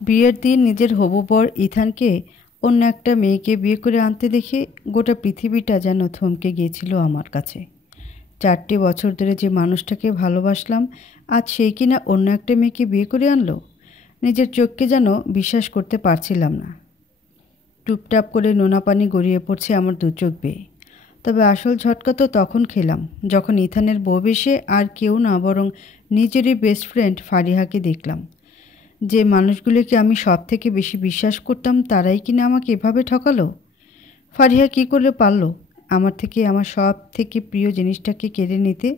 বিয়ের দিন নিজের হবু বর ইথানকে অন্য একটা মেয়েকে বিয়ে করে আনতে দেখে গোটা পৃথিবীটা যেন থমকে গিয়েছিল আমার কাছে। 4টে বছর ধরে যে মানুষটাকে ভালোবাসলাম, আজ সেই কিনা অন্য একটা মেয়েকে বিয়ে করে আনলো। নিজের চোখকে যেন বিশ্বাস করতে পারছিলাম না। টুপটাপ করে নোনা পানি গড়িয়ে পড়ছে আমার দু চোখ বেয়ে। তবে আসল ঝটকা তো তখন খেলাম যখন ইথানের বউ বেশে আর কেউ না, বরং নিজেরই বেস্ট ফ্রেন্ড ফারিহাকে দেখলাম। যে মানুষগুলোকে আমি সব থেকে বেশি বিশ্বাস করতাম তারাই কিনা আমাকে এভাবে ঠকালো। ফারিহা কী করে পারল আমার থেকে আমার সব থেকে প্রিয় জিনিসটাকে কেড়ে নিতে?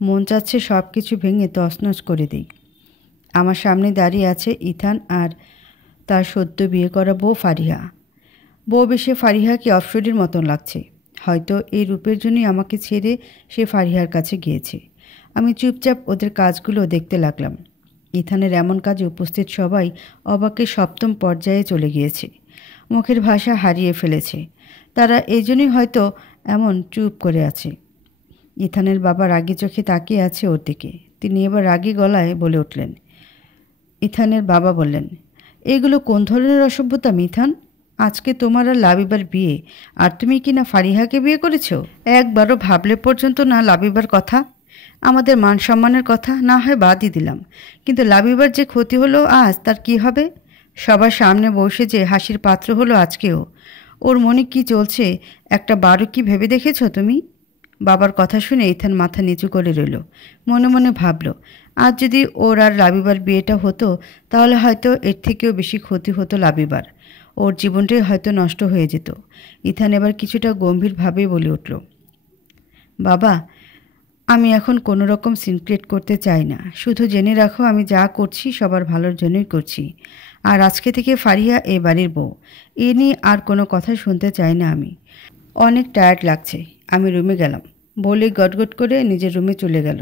মন চাচ্ছে সব কিছু ভেঙে তছনছ করে দিই। আমার সামনে দাঁড়িয়ে আছে ইথান আর তার সদ্য বিয়ে করা বউ ফারিহা। বউ বেশে ফারিহাকে অপসরীর মতন লাগছে। হয়তো এই রূপের জন্যই আমাকে ছেড়ে সে ফারিহার কাছে গিয়েছে। আমি চুপচাপ ওদের কাজগুলো দেখতে লাগলাম। ইথানের এমন কাজে উপস্থিত সবাই অবাকের সপ্তম পর্যায়ে চলে গিয়েছে। মুখের ভাষা হারিয়ে ফেলেছে। তারা এই জন্যই হয়তো এমন চুপ করে আছে। ইথানের বাবা রাগী চোখে তাকিয়ে আছে ওর দিকে। তিনি এবার রাগী গলায় বলে উঠলেন। ইথানের বাবা বললেন, এগুলো কোন ধরনের অসভ্যতা মিথান? আজকে তোমার আর লাবিবার বিয়ে, আর তুমি কি না ফারিহাকে বিয়ে করেছ? একবারও ভাবলে পর্যন্ত না লাবিবার কথা? আমাদের মান সম্মানের কথা না হয় বাদই দিলাম, কিন্তু লাবিবার যে ক্ষতি হলো আজ, তার কি হবে? সবার সামনে বসে যে হাসির পাত্র হলো আজকেও। ওর মনে কি চলছে একটা বারো কি ভেবে দেখেছ তুমি? বাবার কথা শুনে ইথান মাথা নিচু করে রইল। মনে মনে ভাবল, আজ যদি ওর আর লাবিবার বিয়েটা হতো তাহলে হয়তো এর থেকেও বেশি ক্ষতি হতো লাবিবার। ওর জীবনটাই হয়তো নষ্ট হয়ে যেত। ইথান এবার কিছুটা গম্ভীরভাবে বলে উঠল, বাবা, আমি এখন কোনো রকম সিন ক্রিয়েট করতে চাই না। শুধু জেনে রাখো আমি যা করছি সবার ভালোর জন্যই করছি। আর আজকে থেকে ফারিহা এই বাড়ির বউ। এ নিয়ে আর কোনো কথা শুনতে চাই না আমি। অনেক টায়ার্ড লাগছে, আমি রুমে গেলাম বলে গটগট করে নিজের রুমে চলে গেল।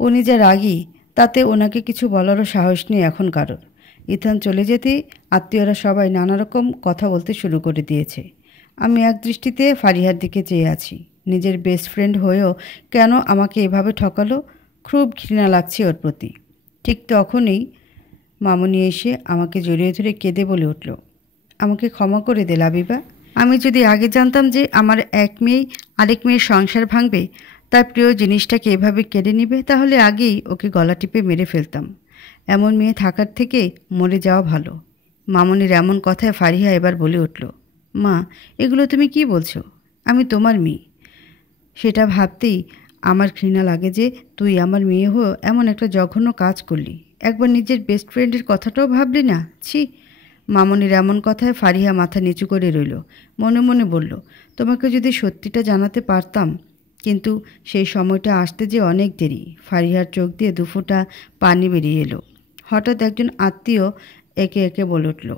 উনি যা রাগী তাতে ওনাকে কিছু বলারও সাহস নেই এখন কারোর। ইথান চলে যেতেই আত্মীয়রা সবাই নানা রকম কথা বলতে শুরু করে দিয়েছে। আমি এক দৃষ্টিতে ফারিহার দিকে চেয়ে আছি। নিজের বেস্ট ফ্রেন্ড হয়েও কেন আমাকে এভাবে ঠকালো? খুব ঘৃণা লাগছে ওর প্রতি। ঠিক তখনই মামুনি এসে আমাকে জড়িয়ে ধরে কেঁদে বলে উঠল, আমাকে ক্ষমা করে দে লাবিবা। আমি যদি আগে জানতাম যে আমার এক মেয়েই আরেক মেয়ের সংসার ভাঙবে, তার প্রিয় জিনিসটাকে এভাবে কেড়ে নিবে, তাহলে আগেই ওকে গলা টিপে মেরে ফেলতাম। এমন মেয়ে থাকার থেকে মরে যাওয়া ভালো। মামুনির এমন কথায় ফারিহা এবার বলে উঠল, মা, এগুলো তুমি কি বলছো? আমি তোমার মেয়ে। সেটা ভাবতেই আমার ঘৃণা লাগে যে তুই আমার মেয়ে হয়েও এমন একটা জঘন্য কাজ করলি। একবার নিজের বেস্ট ফ্রেন্ডের কথাটাও ভাবলি না? ছি! মামুনির এমন কথায় ফারিহা মাথা নিচু করে রইল। মনে মনে বলল, তোমাকে যদি সত্যিটা জানাতে পারতাম, কিন্তু সেই সময়টা আসতে যে অনেক দেরি। ফারিহার চোখ দিয়ে দুফোঁটা পানি বেরিয়ে এলো। হঠাৎ একজন আত্মীয় একে একে বলে উঠল,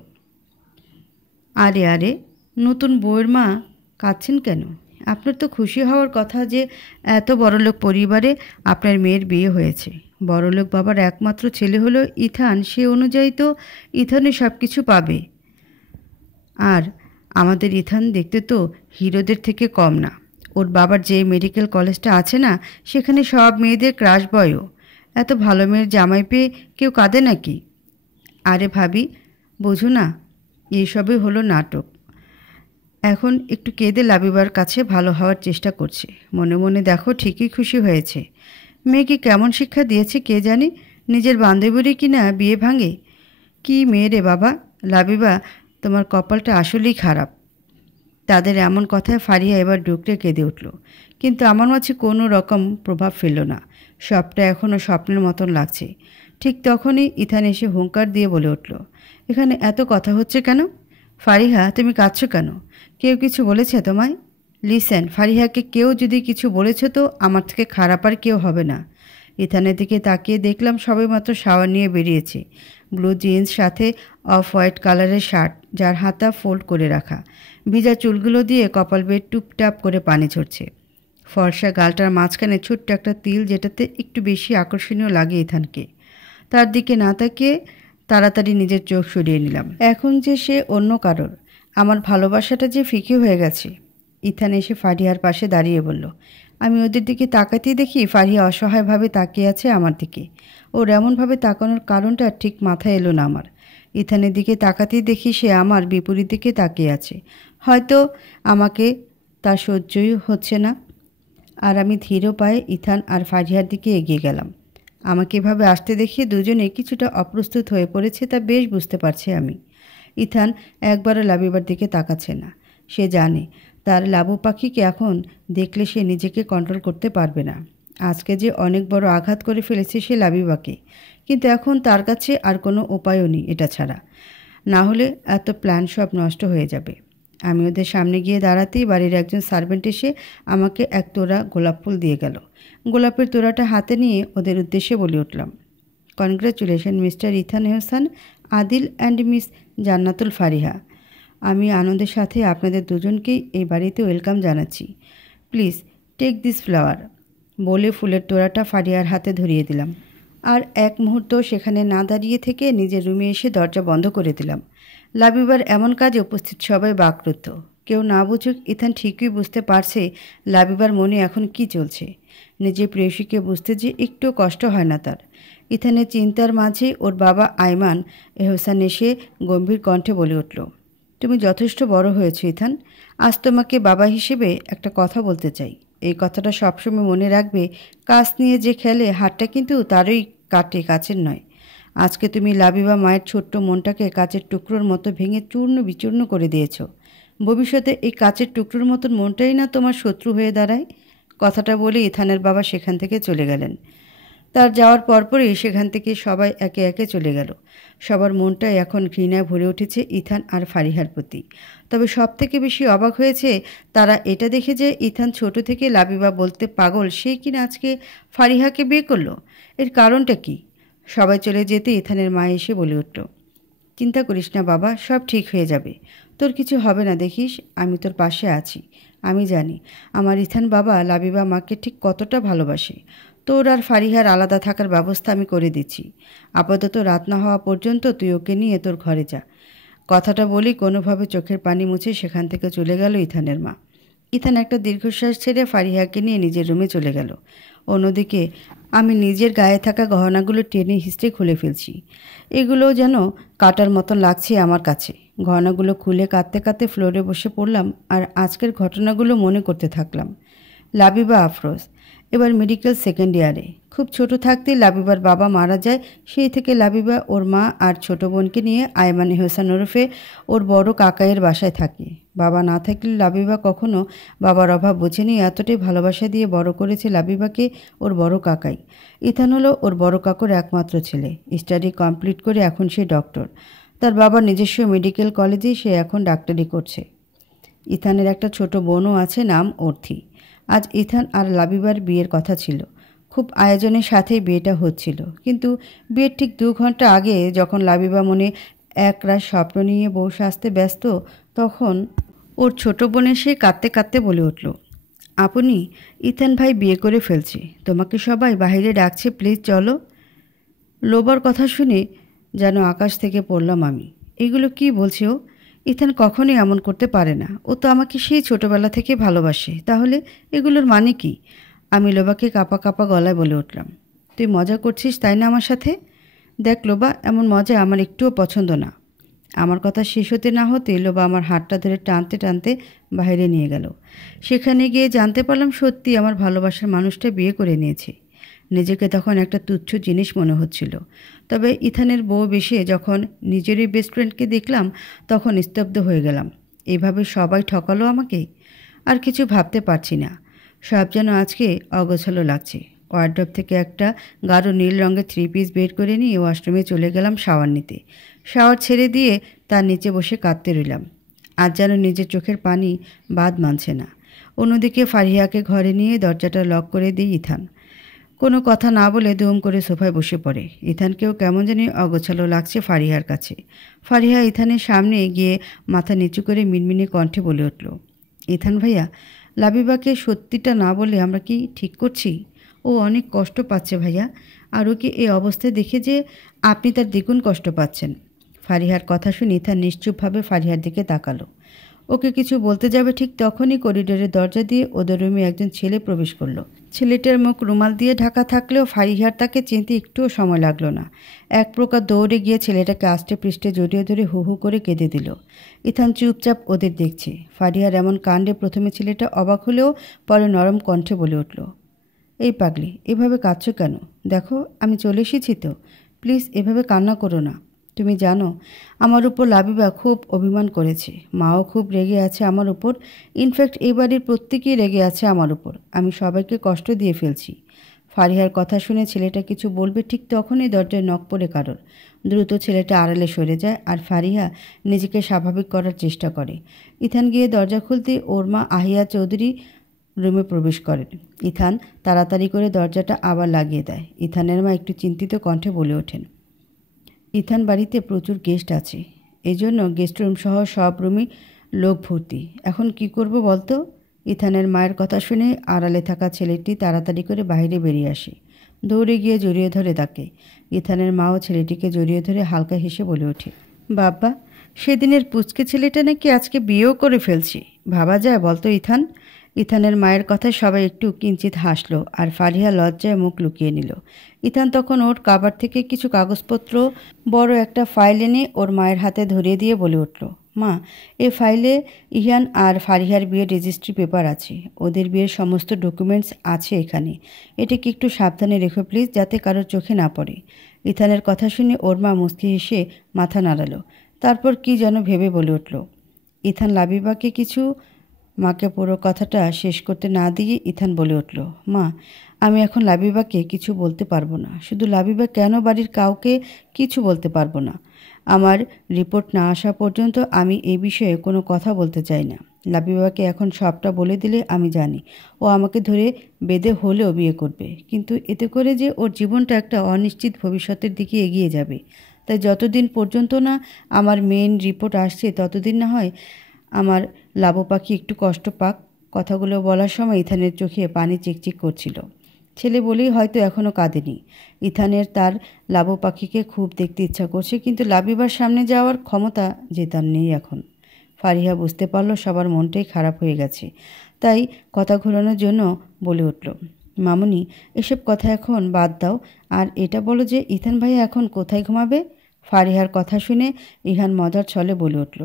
আরে আরে, নতুন বউয়ের মা, কাঁদছেন কেন? আপনার তো খুশি হওয়ার কথা যে এত বড়লোক পরিবারে আপনার মেয়ের বিয়ে হয়েছে। বড়লোক বাবার একমাত্র ছেলে হলো ইথান, সে অনুযায়ী তো ইথানই সব কিছু পাবে। আর আমাদের ইথান দেখতে তো হিরোদের থেকে কম না। ওর বাবার যে মেডিকেল কলেজটা আছে না, সেখানে সব মেয়েদের ক্রাশ বয়ও। এত ভালো মেয়ের জামাই পেয়ে কেউ কাঁদে নাকি? আরে ভাবি, বোঝো না, এইসবই হলো নাটক। এখন একটু কেঁদে লাবিবার কাছে ভালো হওয়ার চেষ্টা করছে। মনে মনে দেখো ঠিকই খুশি হয়েছে। মেয়েকে কেমন শিক্ষা দিয়েছে কে জানে, নিজের বান্ধবীরই কি না বিয়ে ভাঙে। কি মেয়ে রে বাবা! লাবিবা, তোমার কপালটা আসলেই খারাপ। তাদের এমন কথায় ফারিয়া এবার ডুকরে কেঁদে উঠল, কিন্তু আমার মাঝে কোনো রকম প্রভাব ফেলল না। সবটা এখনও স্বপ্নের মতন লাগছে। ঠিক তখনই ইথান এসে হুঙ্কার দিয়ে বলে উঠল, এখানে এত কথা হচ্ছে কেন? ফারিহা, তুমি কাঁদছো কেন? কেউ কিছু বলেছে তোমায়? লিসেন, ফারিহাকে কেউ যদি কিছু বলেছে তো আমার থেকে খারাপ আর কেউ হবে না। ইথানের দিকে তাকিয়ে দেখলাম সবে মাত্র শাওয়ার নিয়ে বেরিয়েছে। ব্লু জিন্স, সাথে অফ হোয়াইট কালারের শার্ট, যার হাতা ফোল্ড করে রাখা। ভিজা চুলগুলো দিয়ে কপাল বেয়ে টুপটাপ করে পানি ঝরছে। ফর্সা গালটার মাঝখানে ছোট্ট একটা তিল, যেটাতে একটু বেশি আকর্ষণীয় লাগে ইথানকে। তার দিকে না তাকিয়ে তাড়াতাড়ি নিজের চোখ সরিয়ে নিলাম। এখন যে সে অন্য কারোর। আমার ভালোবাসাটা যে ফিকে হয়ে গেছে। ইথান এসে ফারিহার পাশে দাঁড়িয়ে বলল। আমি ওদের দিকে তাকাতেই দেখি ফারিহা অসহায়ভাবে তাকিয়ে আছে আমার দিকে। ওর এমনভাবে তাকানোর কারণটা ঠিক মাথায় এলো না আমার। ইথানের দিকে তাকাতেই দেখি সে আমার বিপরীত দিকে তাকিয়ে আছে। হয়তো আমাকে তার সহ্যই হচ্ছে না। আর আমি ধীর পায়ে ইথান আর ফারিহার দিকে এগিয়ে গেলাম। আমাকে এভাবে আসতে দেখে দুজনে কিছুটা অপ্রস্তুত হয়ে পড়েছে, তা বেশ বুঝতে পারছি আমি। ইথান একবারও লাবিবার দিকে তাকাচ্ছে না। সে জানে তার লাবু পাখিকে এখন দেখলে সে নিজেকে কন্ট্রোল করতে পারবে না। আজকে যে অনেক বড় আঘাত করে ফেলেছে সে লাবিবাকে, কিন্তু এখন তার কাছে আর কোনো উপায়ও নেই এটা ছাড়া। না হলে এত প্ল্যান সব নষ্ট হয়ে যাবে। আমি ওদের সামনে গিয়ে দাঁড়াতেই বাড়ির একজন সার্ভেন্ট এসে আমাকে এক তোড়া গোলাপ ফুল দিয়ে গেল। গোলাপের তোড়াটা হাতে নিয়ে ওদের উদ্দেশ্যে বলে উঠলাম, congratulation mister Ethan Ehsan, Adil and miss Jannatul Fariha. আমি আনন্দের সাথে আপনাদের দুজনকেই এই বাড়িতে ওয়েলকাম জানাচ্ছি। Please take this flower. বলে ফুলের তোড়াটা ফারিহার হাতে ধরিয়ে দিলাম। আর এক মুহূর্ত সেখানে না দাঁড়িয়ে থেকে নিজের রুমে এসে দরজা বন্ধ করে দিলাম। লাবিবার এমন কাজে উপস্থিত সবাই বাকরুদ্ধ। কেউ না বুঝুক, ইথান ঠিকই বুঝতে পারছে লাবিবার মনে এখন কি চলছে। নিজের প্রেয়সীকে বুঝতে যে একটু কষ্ট হয় না তার। ইথানের চিন্তার মাঝে ওর বাবা আইমান এহসান এসে গম্ভীর কণ্ঠে বলে উঠল, তুমি যথেষ্ট বড় হয়েছো ইথান। আজ তোমাকে বাবা হিসেবে একটা কথা বলতে চাই। এই কথাটা সবসময় মনে রাখবে, কাজ নিয়ে যে খেলে হাতটা কিন্তু তারই কাটে, কাচের নয়। আজকে তুমি লাবিবা মায়ের ছোট্ট মনটাকে কাচের টুকরোর মতো ভেঙে চূর্ণ বিচূর্ণ করে দিয়েছ। ভবিষ্যতে এই কাচের টুকরোর মতন মনটাই না তোমার শত্রু হয়ে দাঁড়ায়। কথাটা বলে ইথানের বাবা সেখান থেকে চলে গেলেন। তার যাওয়ার পরপরই সেখান থেকে সবাই একে একে চলে গেল। সবার মনটাই এখন ঘৃণায় ভরে উঠেছে ইথান আর ফারিহার প্রতি। তবে সবথেকে বেশি অবাক হয়েছে তারা এটা দেখে যে ইথান ছোট থেকে লাবিবা বলতে পাগল সে কিনা আজকে ফারিহাকে বিয়ে করলো। এর কারণটা কি? সবাই চলে যেতে ইথানের মা এসে বলে উঠল, চিন্তা করিস না বাবা, সব ঠিক হয়ে যাবে। তোর কিছু হবে না, দেখিস আমি তোর পাশে আছি। আমি জানি আমার ইথান বাবা লাবিবা মাকে ঠিক কতটা ভালোবাসে। তোর আর ফারিহার আলাদা থাকার ব্যবস্থা আমি করে দিচ্ছি। আপাতত রাত না হওয়া পর্যন্ত তুই ওকে নিয়ে তোর ঘরে যা। কথাটা বলি কোনোভাবে চোখের পানি মুছে সেখান থেকে চলে গেল ইথানের মা। ইথান একটা দীর্ঘশ্বাস ছেড়ে ফারিহাকে নিয়ে নিজের রুমে চলে গেল। অন্যদিকে আমি নিজের গায়ে থাকা গহনাগুলো টেনে হিস্ট্রে খুলে ফেলছি। এগুলো যেন কাটার মতন লাগছে আমার কাছে। গহনাগুলো খুলে কাঁদতে কাঁদতে ফ্লোরে বসে পড়লাম আর আজকের ঘটনাগুলো মনে করতে থাকলাম। লাবিবা আফরোজ এবার মেডিকেল সেকেন্ড ইয়ারে। খুব ছোট থাকতেই লাবিবার বাবা মারা যায়। সেই থেকে লাবিবা ওর মা আর ছোট বোনকে নিয়ে আইমান এহসান ওরফে ওর বড় কাকাইয়ের বাসায় থাকে। বাবা না থাকলে লাবিবা কখনো বাবার অভাব বোঝেনি। এতটাই ভালোবাসা দিয়ে বড় করেছে লাবিবাকে ওর বড় কাকাই। ইথান হলো ওর বড় কাকুর একমাত্র ছেলে। স্টাডি কমপ্লিট করে এখন সে ডক্টর। তার বাবার নিজস্ব মেডিকেল কলেজেই সে এখন ডাক্তারি করছে। ইথানের একটা ছোট বোনও আছে, নাম অর্থি। আজ ইথান আর লাবিবার বিয়ের কথা ছিল। খুব আয়োজনের সাথেই বিয়েটা হচ্ছিল। কিন্তু বিয়ের ঠিক 2 ঘন্টা আগে যখন লাবিবা মনে একরাশ স্বপ্ন নিয়ে বউ সাজতে ব্যস্ত, তখন ওর ছোট বোন এসে কাঁদতে কাঁদতে বলে উঠল, আপনি ইথান ভাই বিয়ে করে ফেলছে, তোমাকে সবাই বাইরে ডাকছে, প্লিজ চলো। লোবার কথা শুনে যেন আকাশ থেকে পড়লাম আমি। এগুলো কি বলছে ও? ইথান কখনোই এমন করতে পারে না। ও তো আমাকে সেই ছোটবেলা থেকে ভালোবাসে। তাহলে এগুলোর মানে কি? আমি লোবাকে কাঁপা কাঁপা গলায় বলে উঠলাম, তুই মজা করছিস তাই না আমার সাথে? দেখ লোবা, এমন মজা আমার একটুও পছন্দ না। আমার কথা শেষ হতে না হতে লোবা আমার হাতটা ধরে টানতে টানতে বাইরে নিয়ে গেল। সেখানে গিয়ে জানতে পারলাম সত্যি আমার ভালোবাসার মানুষটা বিয়ে করে নিয়েছে। নিজেকে তখন একটা তুচ্ছ জিনিস মনে হচ্ছিল। তবে ইথানের বউ বেশে যখন নিজেরই বেস্ট ফ্রেন্ডকে দেখলাম তখন স্তব্ধ হয়ে গেলাম। এইভাবে সবাই ঠকালো আমাকে। আর কিছু ভাবতে পারছি না। সব যেন আজকে অগোছালো লাগছে। ওয়ার্ড্রপ থেকে একটা গাঢ় নীল রঙের 3 পিস বের করে নিয়ে ওয়াশরুমে চলে গেলাম শাওয়ার নিতে। শাওয়ার ছেড়ে দিয়ে তার নিচে বসে কাঁদতে রইলাম। আজ যেন নিজের চোখের পানি বাদ মানছে না। অন্যদিকে ফারিহাকে ঘরে নিয়ে দরজাটা লক করে দিই ইথান। কোনো কথা না বলে দুম করে সোফায় বসে পড়ে। ইথানকেও কেমন জানি অগোছালো লাগছে ফারিহার কাছে। ফারিহা ইথানের সামনে গিয়ে মাথা নিচু করে মিনমিনে কণ্ঠে বলে উঠল, ইথান ভাইয়া, লাবিবাকে সত্যিটা না বলে আমরা কি ঠিক করছি? ও অনেক কষ্ট পাচ্ছে ভাইয়া। আর ওকে এই অবস্থায় দেখে যে আপনি তার দ্বিগুণ কষ্ট পাচ্ছেন। ফারিহার কথা শুনে ইথান নিশ্চুপভাবে ফারিহার দিকে তাকালো। ওকে কিছু বলতে যাবে ঠিক তখনই করিডোরের দরজা দিয়ে ওদের রুমে একজন ছেলে প্রবেশ করলো। ছেলেটার মুখ রুমাল দিয়ে ঢাকা থাকলেও ফারিহার তাকে চিনতে একটুও সময় লাগলো না। এক প্রকার দৌড়ে গিয়ে ছেলেটাকে আষ্টে পৃষ্ঠে জড়িয়ে ধরে হু হু করে কেঁদে দিল। ইথান চুপচাপ ওদের দেখছে। ফারিহার এমন কাণ্ডে প্রথমে ছেলেটা অবাক হলেও পরে নরম কণ্ঠে বলে উঠল, এই পাগলি, এভাবে কাঁদছো কেন? দেখো আমি চলে এসেছি তো, প্লিজ এভাবে কান্না করো না। তুমি জানো আমার উপর লাবিবা খুব অভিমান করেছে, মাও খুব রেগে আছে আমার উপর। ইনফ্যাক্ট এই বাড়ির প্রত্যেকেই রেগে আছে আমার উপর। আমি সবাইকে কষ্ট দিয়ে ফেলছি। ফারিহার কথা শুনে ছেলেটা কিছু বলবে ঠিক তখনই দরজায় নক পড়ে কারোর। দ্রুত ছেলেটা আড়ালে সরে যায় আর ফারিহা নিজেকে স্বাভাবিক করার চেষ্টা করে। ইথান গিয়ে দরজা খুলতে ওর মা আহিয়া চৌধুরী রুমে প্রবেশ করেন। ইথান তাড়াতাড়ি করে দরজাটা আবার লাগিয়ে দেয়। ইথানের মা একটু চিন্তিত কণ্ঠে বলে ওঠেন, ইথান বাড়িতে প্রচুর গেস্ট আছে, এজন্য গেস্ট রুম সহ সব রুমই লোক ভর্তি। এখন কি করব বলতো? ইথানের মায়ের কথা শুনে আড়ালে থাকা ছেলেটি তাড়াতাড়ি করে বাইরে বেরিয়ে আসে। দৌড়ে গিয়ে জড়িয়ে ধরে তাকে। ইথানের মাও ছেলেটিকে জড়িয়ে ধরে হালকা হেসে বলে ওঠে, বাবা, সেদিনের পুচকে ছেলেটা নাকি আজকে বিয়েও করে ফেলছি। ভাবা যায় বলতো ইথান? ইথানের মায়ের কথায় সবাই একটু কিঞ্চিত হাসলো আর ফারিহা লজ্জায় মুখ লুকিয়ে নিল। ইথান তখন ওর কাবার থেকে কিছু কাগজপত্র বড় একটা ফাইল এনে ওর মায়ের হাতে ধরিয়ে দিয়ে বলে উঠল, মা, এ ফাইলে ইহান আর ফারিহার বিয়ের রেজিস্ট্রি পেপার আছে। ওদের বিয়ের সমস্ত ডকুমেন্টস আছে এখানে। এটাকে একটু সাবধানে রেখো প্লিজ, যাতে কারোর চোখে না পড়ে। ইথানের কথা শুনে ওর মা মুচকি হেসে মাথা নাড়ালো। তারপর কি যেন ভেবে বলে উঠল। ইথান লাবিবাকে কিছু মাকে পুরো কথাটা শেষ করতে না দিয়ে ইথান বলে উঠল, মা, আমি এখন লাবিবাকে কিছু বলতে পারবো না। শুধু লাবিবা কেন, বাড়ির কাউকে কিছু বলতে পারবো না। আমার রিপোর্ট না আসা পর্যন্ত আমি এই বিষয়ে কোনো কথা বলতে চাই না। লাবিবাকে এখন সবটা বলে দিলে আমি জানি ও আমাকে ধরে বেঁধে হলেও বিয়ে করবে, কিন্তু এতে করে যে ওর জীবনটা একটা অনিশ্চিত ভবিষ্যতের দিকে এগিয়ে যাবে। তাই যতদিন পর্যন্ত না আমার মেইন রিপোর্ট আসছে ততদিন না হয় আমার লাবু পাখি একটু কষ্ট পাক। কথাগুলো বলার সময় ইথানের চোখে পানি চিকচিক করছিল। ছেলে বলেই হয়তো এখনও কাঁদেনি। ইথানের তার লাবু পাখিকে খুব দেখতে ইচ্ছা করছে, কিন্তু লাবিবার সামনে যাওয়ার ক্ষমতা যে তার নেই এখন। ফারিহা বুঝতে পারল সবার মনটাই খারাপ হয়ে গেছে, তাই কথা ঘোরানোর জন্য বলে উঠল, মামুনি, এসব কথা এখন বাদ দাও, আর এটা বলো যে ইথান ভাই এখন কোথায় ঘুমাবে? ফারিহার কথা শুনে ইহান মজার ছলে বলে উঠল,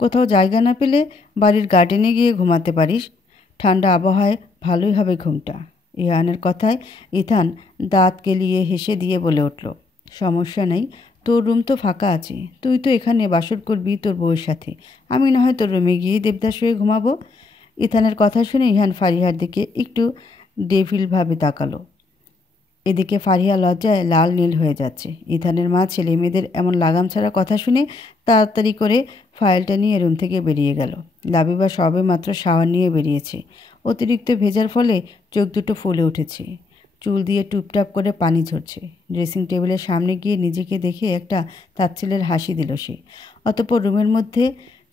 কোথাও জায়গা না পেলে বাড়ির গার্ডেনে গিয়ে ঘুমাতে পারিস, ঠান্ডা আবহাওয়ায় ভালোই হবে ঘুমটা। ইহানের কথায় ইথান দাঁত কেলিয়ে হেসে দিয়ে বলে উঠল, সমস্যা নেই, তোর রুম তো ফাঁকা আছে, তুই তো এখানে বাসর করবি তোর বউয়ের সাথে, আমি না হয় তোর রুমে গিয়েই দেবদাস হয়ে ঘুমাবো। ইথানের কথা শুনে ইহান ফারিহার দিকে একটু ডেভিলভাবে তাকালো। এদিকে ফারিহা লজ্জায় লাল নীল হয়ে যাচ্ছে। ইথানের মা ছেলে মেয়েদের এমন লাগাম ছাড়া কথা শুনে তাড়াতাড়ি করে ফাইলটা নিয়ে রুম থেকে বেরিয়ে গেল। লাবিবা সবে মাত্র শাওয়ার নিয়ে বেরিয়েছে। অতিরিক্ত ভেজার ফলে চোখ দুটো ফুলে উঠেছে, চুল দিয়ে টুপটাপ করে পানি ঝরছে। ড্রেসিং টেবিলের সামনে গিয়ে নিজেকে দেখে একটা তাচ্ছিল্যের হাসি দিল সে। অতঃপর রুমের মধ্যে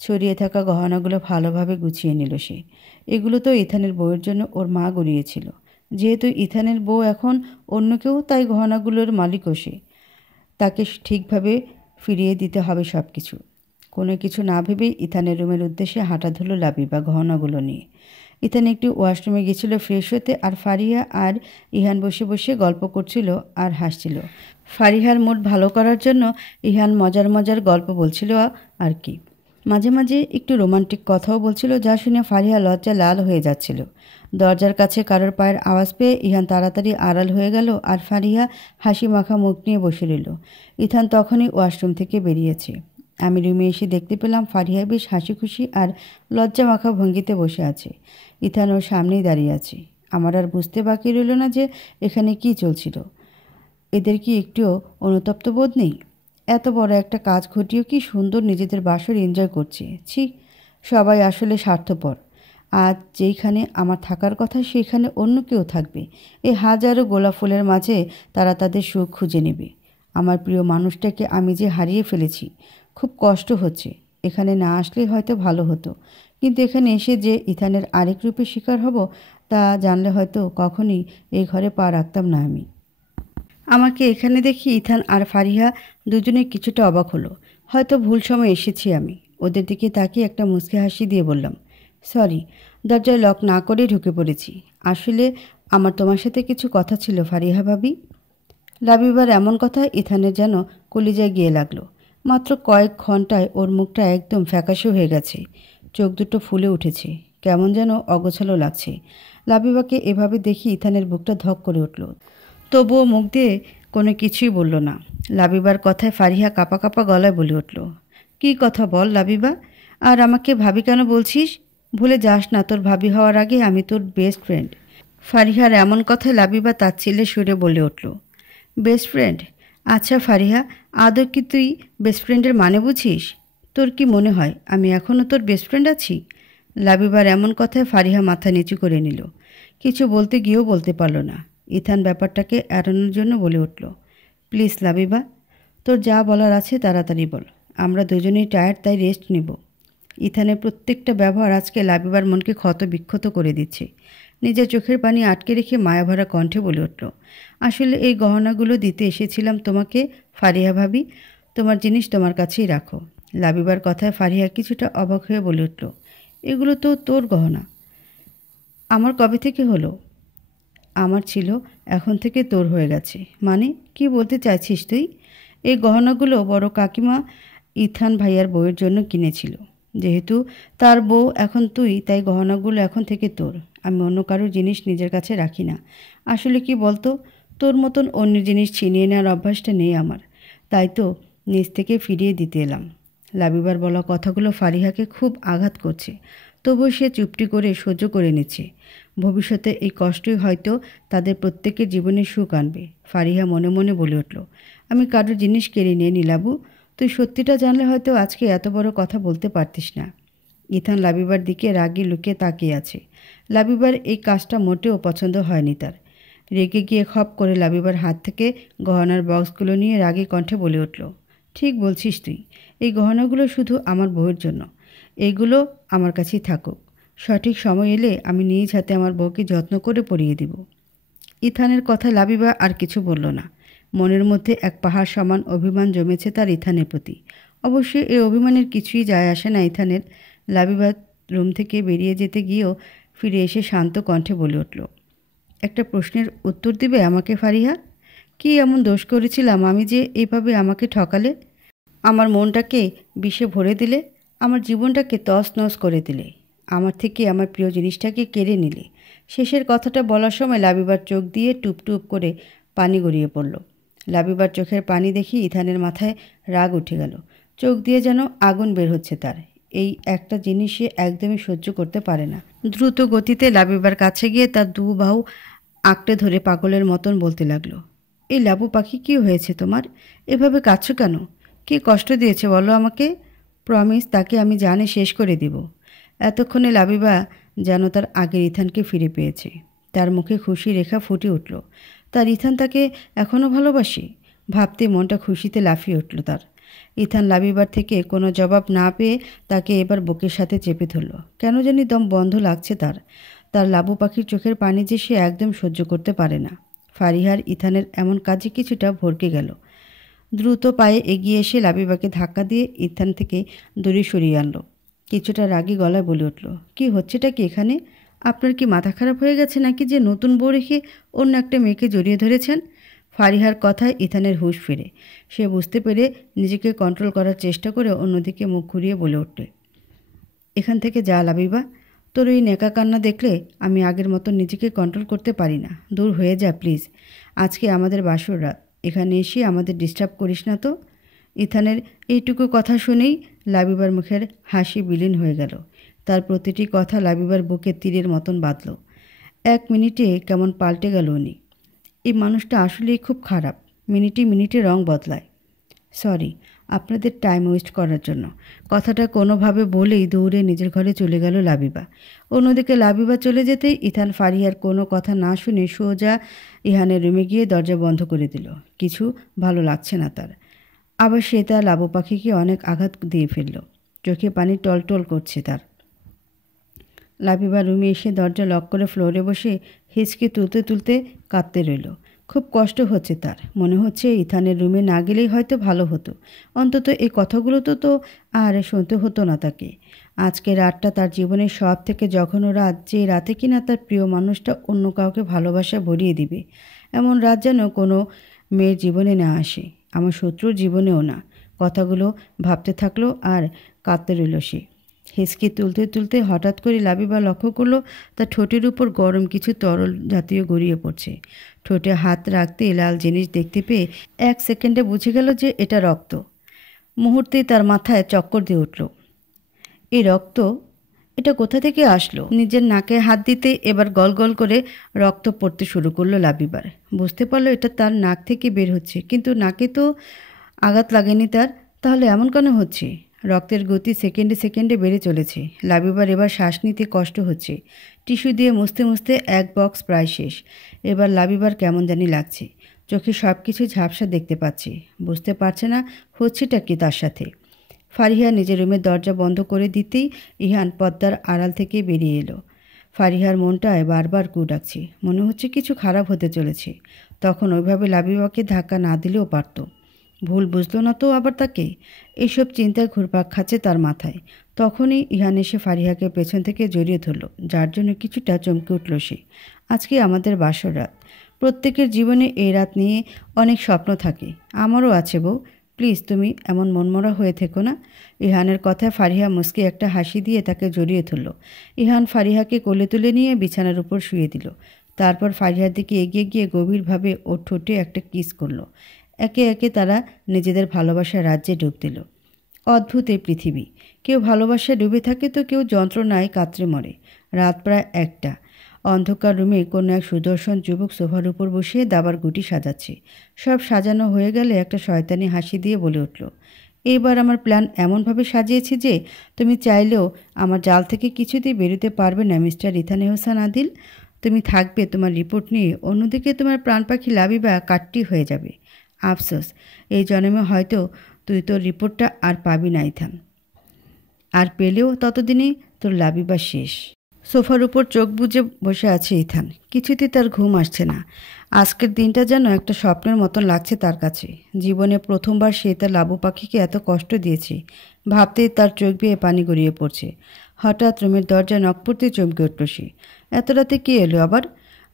ছড়িয়ে থাকা গহনাগুলো ভালোভাবে গুছিয়ে নিল সে। এগুলো তো ইথানের বউয়ের জন্য ওর মা গড়িয়েছিল। যেহেতু ইথানের বউ এখন অন্য কেউ, তাই গহনাগুলোর মালিকও সে। তাকে ঠিকভাবে ফিরিয়ে দিতে হবে সব কিছু। কোনো কিছু না ভেবেই ইথানের রুমের উদ্দেশ্যে হাঁটা ধুলো লাবিবা গহনাগুলো নিয়ে। ইথান একটু ওয়াশরুমে গেছিল ফ্রেশ হতে, আর ফারিহা আর ইহান বসে বসে গল্প করছিল আর হাসছিল। ফারিহার মুড ভালো করার জন্য ইহান মজার মজার গল্প বলছিল আর কি। মাঝে মাঝে একটু রোমান্টিক কথাও বলছিল, যা শুনে ফারিহা লজ্জা লাল হয়ে যাচ্ছিল। দরজার কাছে কারোর পায়ের আওয়াজ পেয়ে ইহান তাড়াতাড়ি আড়াল হয়ে গেল আর ফারিহা হাসি মাখা মুখ নিয়ে বসে রইল। ইথান তখনই ওয়াশরুম থেকে বেরিয়েছে। আমি রুমে এসে দেখতে পেলাম ফারিহা বেশ হাসি খুশি আর লজ্জা মাখা ভঙ্গিতে বসে আছে। ইথান ওর সামনেই দাঁড়িয়ে আছে। আমার আর বুঝতে বাকি রইল না যে এখানে কি চলছিল। এদের কি একটুও অনুতপ্ত বোধ নেই? এত বড় একটা কাজ ঘটিয়েও কি সুন্দর নিজেদের বাসর এনজয় করছে। ছি, সবাই আসলে স্বার্থপর। আজ যেইখানে আমার থাকার কথা সেইখানে অন্য কেউ থাকবে। এই হাজারো গোলাপ ফুলের মাঝে তারা তাদের সুখ খুঁজে নেবে। আমার প্রিয় মানুষটাকে আমি যে হারিয়ে ফেলেছি, খুব কষ্ট হচ্ছে। এখানে না আসলেই হয়তো ভালো হতো, কিন্তু এখানে এসে যে ইথানের আরেক রূপের শিকার হব তা জানলে হয়তো কখনই এই ঘরে পা রাখতাম না আমি। আমাকে এখানে দেখি ইথান আর ফারিহা দুজনে কিছুটা অবাক হলো। হয়তো ভুল সময় এসেছি আমি। ওদের দিকে তাকিয়ে একটা মুচকি হাসি দিয়ে বললাম, সরি, দরজায় লক না করে ঢুকে পড়েছি। আসলে আমার তোমার সাথে কিছু কথা ছিল ফারিহা ভাবি। লাবিবার এমন কথা ইথানের যেন কলিজায় গিয়ে লাগলো। মাত্র কয়েক ঘন্টায় ওর মুখটা একদম ফ্যাকাশে হয়ে গেছে, চোখ দুটো ফুলে উঠেছে, কেমন যেন অগোছালো লাগছে। লাবিবাকে এভাবে দেখি ইথানের বুকটা ধক করে উঠল। তবুও মুখ দিয়ে কোনো কিছুই বলল না। লাবিবার কথায় ফারিহা কাঁপা কাঁপা গলায় বলে উঠল, কী কথা বল লাবিবা, আর আমাকে ভাবি কেন বলছিস? ভুলে যাস না, তোর ভাবি হওয়ার আগে আমি তোর বেস্ট ফ্রেন্ড। ফারিহার এমন কথায় লাবিবা তাচ্ছিল্যের সুরে বলে উঠল, বেস্ট ফ্রেন্ড? আচ্ছা ফারিহা, আদৌ কি তুই বেস্ট ফ্রেন্ডের মানে বুঝিস? তোর কি মনে হয় আমি এখনও তোর বেস্ট ফ্রেন্ড আছি? লাবিবার এমন কথায় ফারিহা মাথা নিচু করে নিল। কিছু বলতে গিয়েও বলতে পারল না। ইথান ব্যাপারটাকে এড়ানোর জন্য বলে উঠল, প্লিজ লাবিবা, তোর যা বলার আছে তাড়াতাড়ি বল। আমরা দুজনেই টায়ার্ড, তাই রেস্ট নিব। ইথানের প্রত্যেকটা ব্যবহার আজকে লাবিবার মনকে ক্ষত বিক্ষত করে দিচ্ছে। নিজের চোখের পানি আটকে রেখে মায়াভরা কণ্ঠে বলে উঠল, আসলে এই গহনাগুলো দিতে এসেছিলাম তোমাকে ফারিহা ভাবি। তোমার জিনিস তোমার কাছেই রাখো। লাবিবার কথায় ফারিহা কিছুটা অবাক হয়ে বলে উঠল, এগুলো তো তোর গহনা। আমার কবে থেকে হলো? আমার ছিল, এখন থেকে তোর হয়ে গেছে। মানে কি বলতে চাইছিস তুই? এই গহনাগুলো বড় কাকিমা ইথান ভাইয়ার বউয়ের জন্য কিনেছিল। যেহেতু তার বউ এখন তুই, তাই গহনাগুলো এখন থেকে তোর। আমি অন্য কারোর জিনিস নিজের কাছে রাখি না। আসলে কি বলতো, তোর মতন অন্যের জিনিস ছিনিয়ে নেওয়ার অভ্যাসটা নেই আমার, তাই তো নিজ থেকে ফিরিয়ে দিতে এলাম। লাবিবার বলা কথাগুলো ফারিহাকে খুব আঘাত করছে, তবুও সে চুপটি করে সহ্য করে নিচ্ছে। ভবিষ্যতে এই কষ্টই হয়তো তাদের প্রত্যেকের জীবনে সুখ আনবে। ফারিহা মনে মনে বলে উঠল, আমি কারোর জিনিস কেড়ে নিয়ে নিলাবু, তুই সত্যিটা জানলে হয়তো আজকে এত বড় কথা বলতে পারতিস না। ইথান লাবিবার দিকে রাগে লুকিয়ে তাকিয়ে আছে। লাবিবার এই কাজটা মোটেও পছন্দ হয়নি তার। রেগে গিয়ে খপ করে লাবিবার হাত থেকে গহনার বক্সগুলো নিয়ে রাগী কণ্ঠে বলে উঠল, ঠিক বলছিস তুই, এই গহনাগুলো শুধু আমার বউয়ের জন্য। এইগুলো আমার কাছেই থাকুক। সঠিক সময় এলে আমি নিজ হাতে আমার বউকে যত্ন করে পরিয়ে দিব। ইথানের কথা লাবিবা আর কিছু বলল না। মনের মধ্যে এক পাহাড় সমান অভিমান জমেছে তার ইথানের প্রতি। অবশ্যই এই অভিমানের কিছুই যায় আসে না ইথানের। লাবিবা রুম থেকে বেরিয়ে যেতে গিয়েও ফিরে এসে শান্ত কণ্ঠে বলে উঠল, একটা প্রশ্নের উত্তর দিবে আমাকে ফারিহা? কি এমন দোষ করেছিলাম আমি যে এইভাবে আমাকে ঠকালে? আমার মনটাকে বিষে ভরে দিলে, আমার জীবনটাকে তছনছ করে দিলে, আমার থেকে আমার প্রিয় জিনিসটাকে কেড়ে নিলে। শেষের কথাটা বলার সময় লাবিবার চোখ দিয়ে টুপ টুপ করে পানি গড়িয়ে পড়ল। লাবিবার চোখের পানি দেখি ইথানের মাথায় রাগ উঠে গেল। চোখ দিয়ে যেন আগুন বের হচ্ছে তার। এই একটা জিনিস সে একদমই সহ্য করতে পারে না। দ্রুত গতিতে লাবিবার কাছে গিয়ে তার দু বাহু আঁকড়ে ধরে পাগলের মতন বলতে লাগলো, এই লাবু পাখি, কি হয়েছে তোমার? এভাবে কাঁদছো কেন? কি কষ্ট দিয়েছে বলো আমাকে? প্রমিস, তাকে আমি জানে শেষ করে দিব। এতক্ষণে লাবিবা যেন তার আগের ইথানকে ফিরে পেয়েছে। তার মুখে খুশি রেখা ফুটে উঠল। তার ইথান তাকে এখনও ভালোবাসে ভাবতে মনটা খুশিতে লাফিয়ে উঠল তার। ইথান লাবিবার থেকে কোনো জবাব না পেয়ে তাকে এবার বুকের সাথে চেপে ধরল। কেন জানি দম বন্ধ লাগছে তার। তার লাবু পাখির চোখের পানি যে সে একদম সহ্য করতে পারে না। ফারিহার ইথানের এমন কাজে কিছুটা ভরকে গেল। দ্রুত পায়ে এগিয়ে এসে লাবিবাকে ধাক্কা দিয়ে ইথান থেকে দূরে সরিয়ে আনলো। কিছুটা রাগী গলায় বলে উঠল, কি হচ্ছেটা কি এখানে? আপনার কি মাথা খারাপ হয়ে গেছে নাকি যে নতুন বউ রেখে অন্য একটা মেয়েকে জড়িয়ে ধরেছেন? ফারিহার কথায় ইথানের হুঁশ ফেরে। সে বুঝতে পেরে নিজেকে কন্ট্রোল করার চেষ্টা করে অন্যদিকে মুখ ঘুরিয়ে বলে উঠল, এখান থেকে যা লাবিবা, তোর ওই নেকা কান্না দেখলে আমি আগের মতো নিজেকে কন্ট্রোল করতে পারি না। দূর হয়ে যা প্লিজ। আজকে আমাদের বাসর রাত, এখানে এসে আমাদের ডিস্টার্ব করিস না তো। ইথানের এইটুকু কথা শুনেই লাবিবার মুখের হাসি বিলীন হয়ে গেল। তার প্রতিটি কথা লাবিবার বুকে তীরের মতন বাঁধল। 1 মিনিটে কেমন পাল্টে গেল উনি। এই মানুষটা আসলেই খুব খারাপ, মিনিটে মিনিটে রং বদলায়। সরি আপনাদের টাইম ওয়েস্ট করার জন্য, কথাটা কোনোভাবে বলেই দৌড়ে নিজের ঘরে চলে গেল লাবিবা। অন্যদিকে লাবিবা চলে যেতেই ইথান ফারিহার কোনো কথা না শুনে সোজা ইহানের রুমে গিয়ে দরজা বন্ধ করে দিল। কিছু ভালো লাগছে না তার। আবার সে তার লাবু পাখিকে অনেক আঘাত দিয়ে ফেলল। চোখে পানি টলটল করছে তার। লাবিবা রুমে এসে দরজা লক করে ফ্লোরে বসে হিচকি তুলতে তুলতে কাঁদতে রইল। খুব কষ্ট হচ্ছে তার। মনে হচ্ছে ইথানের রুমে না গেলেই হয়তো ভালো হতো। অন্তত এই কথাগুলো তো আর শুনতে হতো না তাকে। আজকে রাতটা তার জীবনের সব থেকে জঘন্য রাত, যে রাতে কিনা তার প্রিয় মানুষটা অন্য কাউকে ভালোবাসা ভরিয়ে দিবে। এমন রাত যেন কোনো মেয়ের জীবনে না আসে, আমার শত্রুর জীবনেও না। কথাগুলো ভাবতে থাকলো আর কাঁদতে রইল সে। হেঁচকি তুলতে তুলতে হঠাৎ করে লাবিবা লক্ষ্য করলো তার ঠোঁটের উপর গরম কিছু তরল জাতীয় গড়িয়ে পড়ছে। ঠোঁটে হাত রাখতেই লাল জিনিস দেখতে পেয়ে 1 সেকেন্ডে বুঝে গেল যে এটা রক্ত। মুহূর্তেই তার মাথায় চক্কর দিয়ে উঠল। এই রক্ত, এটা কোথা থেকে আসলো? নিজের নাকে হাত দিতে এবার গল গল করে রক্ত পড়তে শুরু করলো লাবিবার। বুঝতে পারলো এটা তার নাক থেকে বের হচ্ছে, কিন্তু নাকে তো আঘাত লাগেনি তার। তাহলে এমন কেন হচ্ছে? রক্তের গতি সেকেন্ডে সেকেন্ডে বেড়ে চলেছে। লাবিবার এবার শ্বাস নিতে কষ্ট হচ্ছে। টিস্যু দিয়ে মুছতে মুছতে এক বক্স প্রায় শেষ। এবার লাবিবার কেমন জানি লাগছে। চোখে সব কিছু ঝাপসা দেখতে পাচ্ছে। বুঝতে পারছে না হচ্ছেটা কি তার সাথে। ফারিহা নিজের রুমের দরজা বন্ধ করে দিতেই ইহান পর্দার আড়াল থেকে বেরিয়ে এলো। ফারিহার মনটায় বারবার কু ডাকছে, মনে হচ্ছে কিছু খারাপ হতে চলেছে। তখন ওইভাবে লাবিবাকে ধাক্কা না দিলেও পারত। ভুল বুঝলো না তো আবার তাকে? এইসব চিন্তায় ঘুরপাক খাচ্ছে তার মাথায়। তখনই ইহান এসে ফারিহাকে পেছন থেকে জড়িয়ে ধরল, যার জন্য কিছুটা চমকে উঠল সে। আজকে আমাদের বাসর রাত। প্রত্যেকের জীবনে এই রাত নিয়ে অনেক স্বপ্ন থাকে। আমারও আছে বউ, প্লিজ তুমি এমন মনমরা হয়ে থেকো না। ইহানের কথায় ফারিহা মুস্কি একটা হাসি দিয়ে তাকে জড়িয়ে ধরল। ইহান ফারিহাকে কোলে তুলে নিয়ে বিছানার উপর শুয়ে দিল। তারপর ফারিহার দিকে এগিয়ে গিয়ে গভীরভাবে ওর ঠোঁটে একটা কিস করলো। একে একে তারা নিজেদের ভালোবাসার রাজ্যে ডুব দিল। অদ্ভুত এই পৃথিবী। কেউ ভালোবাসায় ডুবে থাকে তো কেউ যন্ত্রণায় কাতরে মরে। রাত প্রায় 1টা। অন্ধকার রুমে কোনো এক সুদর্শন যুবক সোফার উপর বসে দাবার গুটি সাজাচ্ছে। সব সাজানো হয়ে গেলে একটা শয়তানি হাসি দিয়ে বলে উঠল, এইবার আমার প্ল্যান এমনভাবে সাজিয়েছি যে তুমি চাইলেও আমার জাল থেকে কিছুতেই বেরোতে পারবে না মিস্টার ইথান এহসান আদিল। তুমি থাকবে তোমার রিপোর্ট নিয়ে, অন্যদিকে তোমার প্রাণ পাখি লাবিবা কাট্টি হয়ে যাবে। আফসোস, এই জন্মে হয়তো তুই তোর রিপোর্টটা আর পাবি না ইথান। আর পেলেও ততদিনে তোর লাবিবা শেষ। সোফার উপর চোখ বুজে বসে আছে ইথান। কিছুতেই তার ঘুম আসছে না। আজকের দিনটা যেন একটা স্বপ্নের মতন লাগছে তার কাছে। জীবনে প্রথমবার সে তার লাবু পাখিকে এত কষ্ট দিয়েছে। ভাবতেই তার চোখ বেয়ে পানি গড়িয়ে পড়ছে। হঠাৎ রুমের দরজা নক পড়তে চমকে উঠল সে। এত রাতে কে এলো আবার?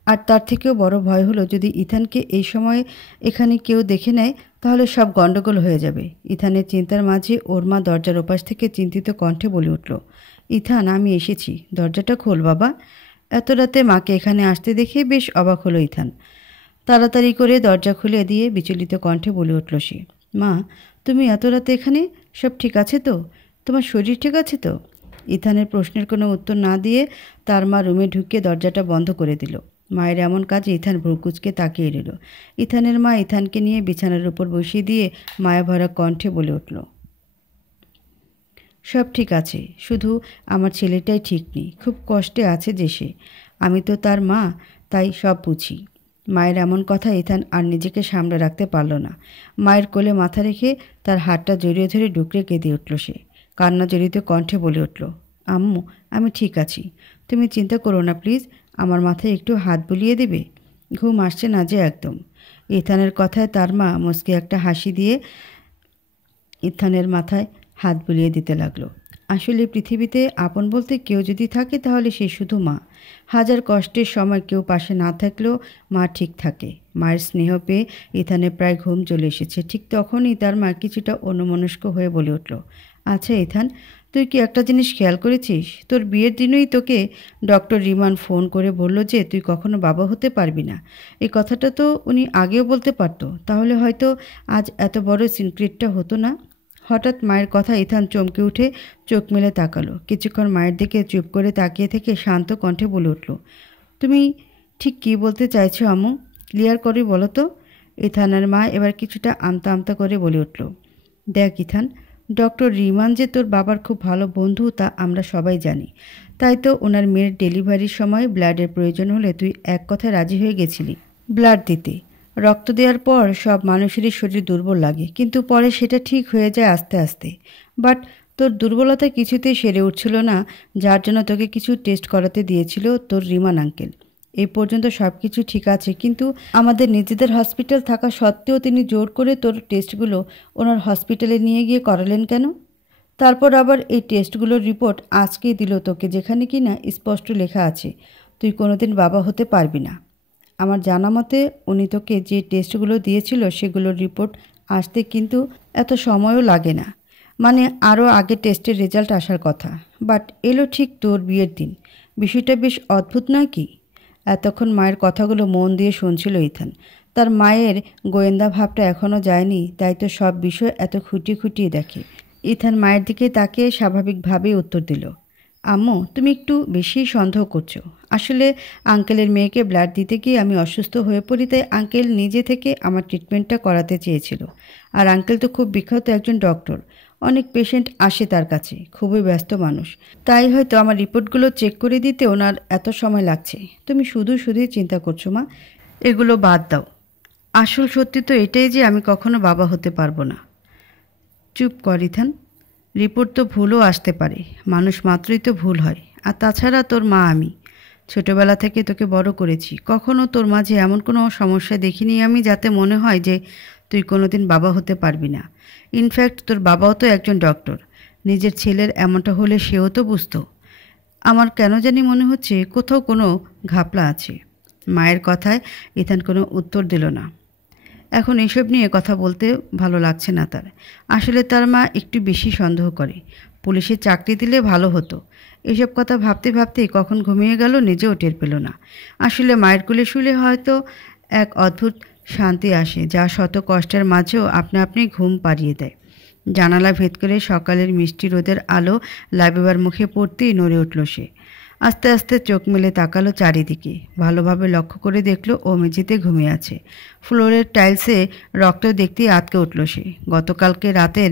আর তার থেকেও বড় ভয় হলো যদি ইথানকে এই সময়ে এখানে কেউ দেখে নেয় তাহলে সব গণ্ডগোল হয়ে যাবে। ইথানের চিন্তার মাঝে ওর মা দরজার ওপাশ থেকে চিন্তিত কণ্ঠে বলে উঠল, ইথান আমি এসেছি, দরজাটা খোল বাবা। এত রাতে মাকে এখানে আসতে দেখে বেশ অবাক হলো ইথান। তাড়াতাড়ি করে দরজা খুলে দিয়ে বিচলিত কণ্ঠে বলে উঠল সে, মা তুমি এত রাতে এখানে? সব ঠিক আছে তো? তোমার শরীর ঠিক আছে তো? ইথানের প্রশ্নের কোনো উত্তর না দিয়ে তার মা রুমে ঢুকে দরজাটা বন্ধ করে দিল। মায়ের এমন কাজে ইথান ভ্রুকুচকে তাকিয়ে রইল। ইথানের মা ইথানকে নিয়ে বিছানার উপর বসিয়ে দিয়ে মায়াভরা কণ্ঠে বলে উঠল, সব ঠিক আছে, শুধু আমার ছেলেটাই ঠিক নেই। খুব কষ্টে আছে যে সে। আমি তো তার মা, তাই সব বুঝি। মায়ের এমন কথা ইথান আর নিজেকে সামলে রাখতে পারল না। মায়ের কোলে মাথা রেখে তার হাতটা জড়িয়ে ধরে ডুকরে কেঁদে উঠল সে। কান্না জড়িত কণ্ঠে বলে উঠল, আম্মু আমি ঠিক আছি, তুমি চিন্তা করো না প্লিজ। আমার মাথায় একটু হাত বুলিয়ে দেবে? ঘুম আসছে না যে একদম। ইথানের কথায় তার মা মুচকি একটা হাসি দিয়ে ইথানের মাথায় হাত বুলিয়ে দিতে লাগলো। আসলে পৃথিবীতে আপন বলতে কেউ যদি থাকে তাহলে সে শুধু মা। হাজার কষ্টের সময় কেউ পাশে না থাকলেও মা ঠিক থাকে। মায়ের স্নেহ পেয়ে ইথানের প্রায় ঘুম চলে এসেছে। ঠিক তখনই তার মা কিছুটা অন্যমনস্ক হয়ে বলে উঠল, আচ্ছা ইথান, তুই কি একটা জিনিস খেয়াল করেছিস? তোর বিয়ের দিনই তোকে ডক্টর রিমান ফোন করে বলল যে তুই কখনো বাবা হতে পারবি না। এই কথাটা তো উনি আগেও বলতে পারতো, তাহলে হয়তো আজ এত বড় সিক্রেটটা হতো না। হঠাৎ মায়ের কথা ইথান চমকে উঠে চোখ মেলে তাকালো। কিছুক্ষণ মায়ের দিকে চুপ করে তাকিয়ে থেকে শান্ত কণ্ঠে বলে উঠল, তুমি ঠিক কী বলতে চাইছো আম্মু? ক্লিয়ার করে বলো তো। ইথানের মা এবার কিছুটা আমতা আমতা করে বলে উঠল, দেখ ইথান, ডক্টর রিমান যে তোর বাবার খুব ভালো বন্ধু তা আমরা সবাই জানি। তাই তো ওনার মেয়ের ডেলিভারির সময় ব্লাডের প্রয়োজন হলে তুই এক কথায় রাজি হয়ে গেছিলি ব্লাড দিতে। রক্ত দেওয়ার পর সব মানুষেরই শরীর দুর্বল লাগে, কিন্তু পরে সেটা ঠিক হয়ে যায় আস্তে আস্তে। বাট তোর দুর্বলতা কিছুতেই সেরে উঠছিল না, যার জন্য তোকে কিছু টেস্ট করাতে দিয়েছিল তোর রিমান আঙ্কেল। এই পর্যন্ত সব কিছু ঠিক আছে, কিন্তু আমাদের নিজেদের হসপিটাল থাকা সত্ত্বেও তিনি জোর করে তোর টেস্টগুলো ওনার হসপিটালে নিয়ে গিয়ে করালেন কেন? তারপর আবার এই টেস্টগুলোর রিপোর্ট আজকেই দিল তোকে, যেখানে কি না স্পষ্ট লেখা আছে তুই কোনোদিন বাবা হতে পারবি না। আমার জানা মতে উনি তোকে যে টেস্টগুলো দিয়েছিল সেগুলোর রিপোর্ট আসতে কিন্তু এত সময়ও লাগে না। মানে আরও আগে টেস্টের রেজাল্ট আসার কথা, বাট এলো ঠিক তোর বিয়ের দিন। বিষয়টা বেশ অদ্ভুত নয় কি? এতক্ষণ মায়ের কথাগুলো মন দিয়ে শুনছিল ইথান। তার মায়ের গোয়েন্দা ভাবটা এখনও যায়নি, তাই তো সব বিষয় এত খুঁটিয়ে খুঁটিয়ে দেখে। ইথান মায়ের দিকে তাকিয়ে স্বাভাবিকভাবেই উত্তর দিল, আম্মু তুমি একটু বেশি সন্দেহ করছো। আসলে আঙ্কেলের মেয়েকে ব্লাড দিতে গিয়ে আমি অসুস্থ হয়ে পড়ি, তাই আঙ্কেল নিজে থেকে আমার ট্রিটমেন্টটা করাতে চেয়েছিল। আর আঙ্কেল তো খুব বিখ্যাত একজন ডক্টর, অনেক পেশেন্ট আসে তার কাছে, খুবই ব্যস্ত মানুষ, তাই হয়তো আমার রিপোর্টগুলো চেক করে দিতে ওনার এত সময় লাগছে। তুমি শুধুই চিন্তা করছো মা, এগুলো বাদ দাও। আসল সত্যি তো এটাই যে আমি কখনো বাবা হতে পারবো না। চুপ কর ইথান, রিপোর্ট তো ভুলও আসতে পারে, মানুষ মাত্রই তো ভুল হয়। আর তাছাড়া তোর মা আমি, ছোটবেলা থেকে তোকে বড় করেছি, কখনো তোর মাঝে এমন কোনো সমস্যা দেখিনি আমি যাতে মনে হয় যে তুই কোনোদিন বাবা হতে পারবি না। ইনফ্যাক্ট তোর বাবাও তো একজন ডক্টর, নিজের ছেলের এমনটা হলে সেও তো বুঝতো। আমার কেন জানি মনে হচ্ছে কোথাও কোনো ঘাপলা আছে। মায়ের কথায় ইথান কোনো উত্তর দিল না। এখন এসব নিয়ে কথা বলতে ভালো লাগছে না তার। আসলে তার মা একটু বেশি সন্দেহ করে, পুলিশে চাকরি দিলে ভালো হতো। এসব কথা ভাবতে ভাবতেই কখন ঘুমিয়ে গেল নিজেও টের পেল না। আসলে মায়ের কোলে শুলে হয়তো এক অদ্ভুত শান্তি আসে, যা শত কষ্টের মাঝেও আপনা আপনি ঘুম পাড়িয়ে দেয়। জানালা ভেদ করে সকালের মিষ্টি রোদের আলো লাবিবার মুখে পড়তেই নড়ে উঠল সে। আস্তে আস্তে চোখ মেলে তাকালো চারিদিকে, ভালোভাবে লক্ষ্য করে দেখলো ও মেঝেতে ঘুমিয়ে আছে। ফ্লোরের টাইলসে রক্ত দেখতেই আটকে উঠল সে। গতকালকে রাতের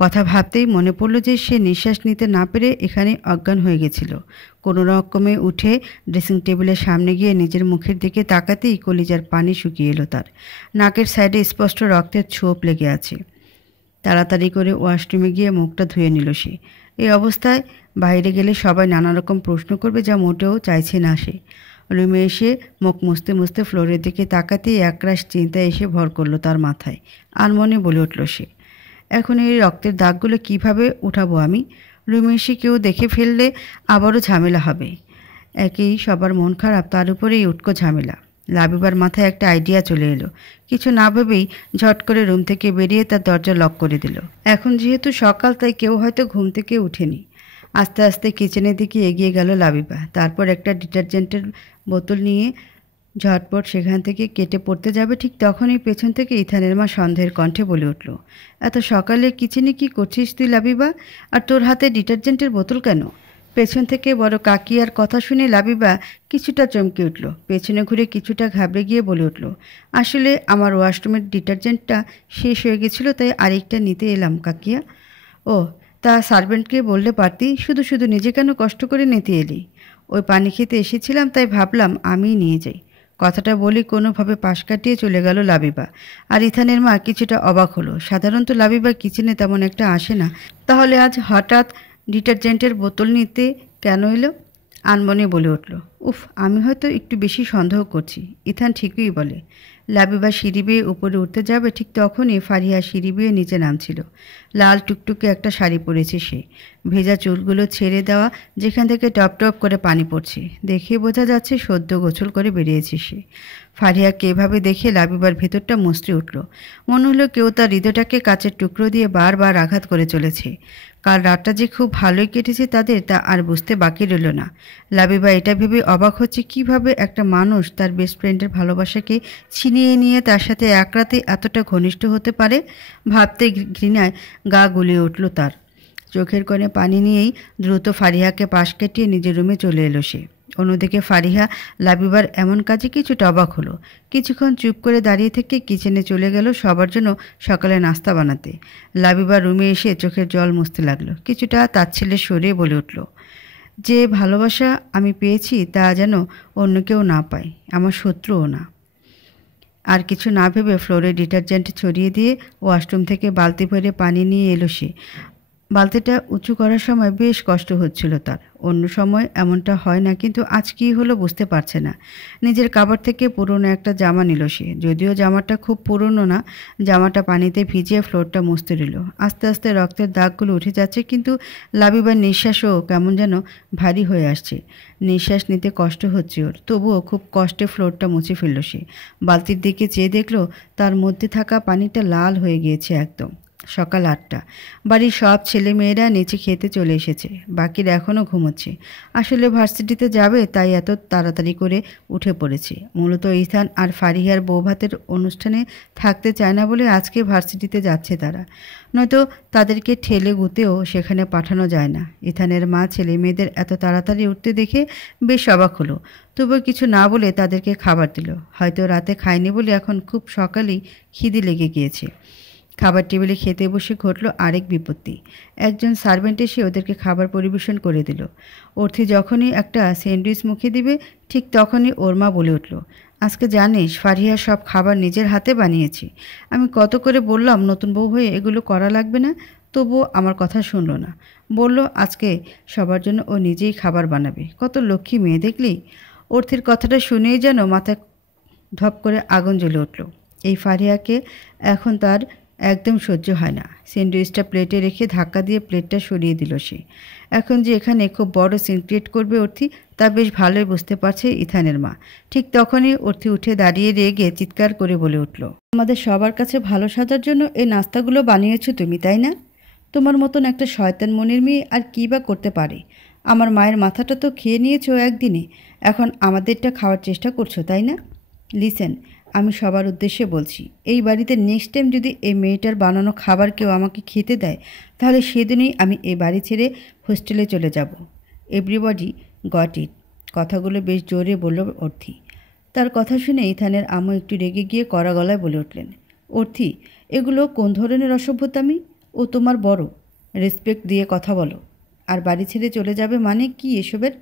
কথা ভাবতেই মনে পড়ল যে সে নিঃশ্বাস নিতে না পেরে এখানে অজ্ঞান হয়ে গেছিল। কোনো রকমে উঠে ড্রেসিং টেবিলের সামনে গিয়ে নিজের মুখের দিকে তাকাতেই কলিজার পানি শুকিয়ে এলো তার। নাকের সাইডে স্পষ্ট রক্তের ছোপ লেগে আছে। তাড়াতাড়ি করে ওয়াশরুমে গিয়ে মুখটা ধুয়ে নিল সে। এই অবস্থায় বাইরে গেলে সবাই নানা রকম প্রশ্ন করবে, যা মোটেও চাইছে না সে। রুমে এসে মুখ মুছতে মুছতে ফ্লোরের দিকে তাকাতেই একরাশ চিন্তা এসে ভর করলো তার মাথায়। আর মনে বলে উঠল সে, এখন এই রক্তের দাগগুলো কিভাবে উঠাবো আমি? রুমে এসে কেউ দেখে ফেললে আবারও ঝামেলা হবে। একেই সবার মন খারাপ, তার উপরেই উটকো ঝামেলা। লাবিবার মাথায় একটা আইডিয়া চলে এলো। কিছু না ভেবেই ঝট করে রুম থেকে বেরিয়ে তার দরজা লক করে দিল। এখন যেহেতু সকাল, তাই কেউ হয়তো ঘুম থেকে উঠেনি। আস্তে আস্তে কিচেনের দিকে এগিয়ে গেল লাবিবা। তারপর একটা ডিটারজেন্টের বোতল নিয়ে ঝটপট সেখান থেকে কেটে পড়তে যাবে, ঠিক তখনই পেছন থেকে ইথানের মা সন্দেহের কণ্ঠে বলে উঠল, এত সকালে কিচেনে কি করছিস তুই লাবিবা? আর তোর হাতে ডিটারজেন্টের বোতল কেন? পেছন থেকে বড় কাকিয়ার কথা শুনে লাবিবা কিছুটা চমকে উঠল। পেছনে ঘুরে কিছুটা ঘাবড়ে গিয়ে বলে উঠল, আসলে আমার ওয়াশরুমের ডিটারজেন্টটা শেষ হয়ে গেছিলো, তাই আরেকটা নিতে এলাম কাকিয়া। ও, তা সার্ভেন্টকে বললে পারতি, শুধু শুধু নিজে কেন কষ্ট করে নিতে এলি? ওই পানি খেতে এসেছিলাম, তাই ভাবলাম আমিই নিয়ে যাই। কথাটা বলে কোনোভাবে পাশ কাটিয়ে চলে গেল লাবিবা। আর ইথানের মা কিছুটা অবাক হলো। সাধারণত লাবিবা কিচেনে তেমন একটা আসে না, তাহলে আজ হঠাৎ ডিটারজেন্টের বোতল নিতে কেন এলো? আনমনে বলে উঠল, উফ, আমি হয়তো একটু বেশি সন্দেহ করছি। ইথান ঠিকই বলে। লাবিবা সিঁড়ি বেয়ে উপরে উঠতে যাবে, ঠিক তখনই ফারিয়া সিঁড়ি বেয়ে নিচে নামছিল। লাল টুকটুকে একটা শাড়ি পরেছে সে, ভেজা চুলগুলো ছেড়ে দেওয়া, যেখান থেকে টপ টপ করে পানি পড়ছে। দেখে বোঝা যাচ্ছে সদ্য গোসল করে বেরিয়েছে সে। ফারিয়াকে এভাবে দেখে লাবিবার ভেতরটা মুচড়ে উঠল। মনে হলো কেউ তার হৃদয়টাকে কাচের টুকরো দিয়ে বারবার আঘাত করে চলেছে। কাল রাতটা যে খুব ভালোই কেটেছে তাদের, তা আর বুঝতে বাকি রইল না। লাবিবা এটা ভেবে অবাক হচ্ছে কিভাবে একটা মানুষ তার বেস্ট ফ্রেন্ডের ভালোবাসাকে ছিনিয়ে নিয়ে তার সাথে এক রাতে এতটা ঘনিষ্ঠ হতে পারে। ভাবতে ঘৃণায় গা গুলিয়ে উঠল তার। চোখের কোণে পানি নিয়েই দ্রুত ফারিহাকে পাশ কাটিয়ে নিজের রুমে চলে এলো সে। অন্যদিকে ফারিহা লাবিবার এমন কাজে কিছুটা অবাক হলো। কিছুক্ষণ চুপ করে দাঁড়িয়ে থেকে কিচেনে চলে গেল সবার জন্য সকালে নাস্তা বানাতে। লাবিবার রুমে এসে চোখের জল মুছতে লাগলো। কিছুটা তাচ্ছিল্যের সুরে বলে উঠল, যে ভালোবাসা আমি পেয়েছি তা যেন অন্য কেউ না পায়, আমার শত্রুও না। আর কিছু না ভেবে ফ্লোরে ডিটারজেন্ট ছড়িয়ে দিয়ে ওয়াশরুম থেকে বালতি ভরে পানি নিয়ে এলো সে। বালতিটা উঁচু করার সময় বেশ কষ্ট হচ্ছিল তার। অন্য সময় এমনটা হয় না, কিন্তু আজ কী হলো বুঝতে পারছে না। নিজের কাপড় থেকে পুরনো একটা জামা নিল সে, যদিও জামাটা খুব পুরনো না। জামাটা পানিতে ভিজিয়ে ফ্লোরটা মুছতে দিল। আস্তে আস্তে রক্তের দাগগুলো উঠে যাচ্ছে, কিন্তু লাবিবার নিঃশ্বাসও কেমন যেন ভারী হয়ে আসছে। নিঃশ্বাস নিতে কষ্ট হচ্ছে ওর, তবুও খুব কষ্টে ফ্লোরটা মুছে ফেলল সে। বালতির দিকে চেয়ে দেখলো তার মধ্যে থাকা পানিটা লাল হয়ে গিয়েছে একদম। সকাল 8টা। বাড়ির সব ছেলেমেয়েরা নিচে খেতে চলে এসেছে, বাকিরা এখনও ঘুমোচ্ছে। আসলে ভার্সিটিতে যাবে তাই এত তাড়াতাড়ি করে উঠে পড়েছে। মূলত ইথান আর ফারিহার বৌভাতের অনুষ্ঠানে থাকতে চায় না বলে আজকে ভার্সিটিতে যাচ্ছে তারা, নয়তো তাদেরকে ঠেলে গুতেও সেখানে পাঠানো যায় না। ইথানের মা ছেলে মেয়েদের এত তাড়াতাড়ি উঠতে দেখে বেশ অবাক হলো, তবুও কিছু না বলে তাদেরকে খাবার দিল। হয়তো রাতে খায়নি বলে এখন খুব সকালেই খিদে লেগে গিয়েছে। খাবার টেবিলে খেতে বসে ঘটল আরেক বিপত্তি। একজন সার্ভেন্ট এসে ওদেরকে খাবার পরিবেশন করে দিল। অর্থি যখনই একটা স্যান্ডউইচ মুখে দিবে ঠিক তখনই ওর মা বলে উঠল, আজকে জানিস ফারিহা সব খাবার নিজের হাতে বানিয়েছে। আমি কত করে বললাম নতুন বউ হয়ে এগুলো করা লাগবে না, তবুও আমার কথা শুনলো না। বলল আজকে সবার জন্য ও নিজেই খাবার বানাবে। কত লক্ষ্মী মেয়ে দেখলি। অর্থির কথাটা শুনেই যেন মাথায় ধপ করে আগুন জ্বলে উঠল। এই ফারিহাকে এখন তার একদম সহ্য হয় না। স্যান্ডউইচটা প্লেটে রেখে ধাক্কা দিয়ে প্লেটটা সরিয়ে দিল সে। এখন যে এখানে খুব বড় সিন ক্রিয়েট করবে অর্থি, তা বেশ ভালোই বুঝতে পারছে ইথানের মা। ঠিক তখনই অর্থি উঠে দাঁড়িয়ে রেগে চিৎকার করে বলে উঠল, আমাদের সবার কাছে ভালো সাজার জন্য এই নাস্তাগুলো বানিয়েছো তুমি, তাই না? তোমার মতন একটা শয়তান মনের মেয়ে আর কী বা করতে পারে? আমার মায়ের মাথাটা তো খেয়ে নিয়েছো একদিনে, এখন আমাদেরটা খাওয়ার চেষ্টা করছো, তাই না? লিসেন, আমি সবার উদ্দেশ্যে বলছি, এই বাড়িতে নেক্সট টাইম যদি এই মেয়েটার বানানো খাবার কেউ আমাকে খেতে দেয়, তাহলে সেদিনই আমি এই বাড়ি ছেড়ে হোস্টেলে চলে যাব। Everybody got it. কথাগুলো বেশ জোরে বলল অর্থি। তার কথা শুনে ইথানের আম্মু একটু রেগে গিয়ে কড়া গলায় বলে উঠলেন, অর্থি, এগুলো কোন ধরনের অসভ্যতামি? ও তোমার বড়, রেসপেক্ট দিয়ে কথা বলো। আর বাড়ি ছেড়ে চলে যাবে মানে কি এসবের?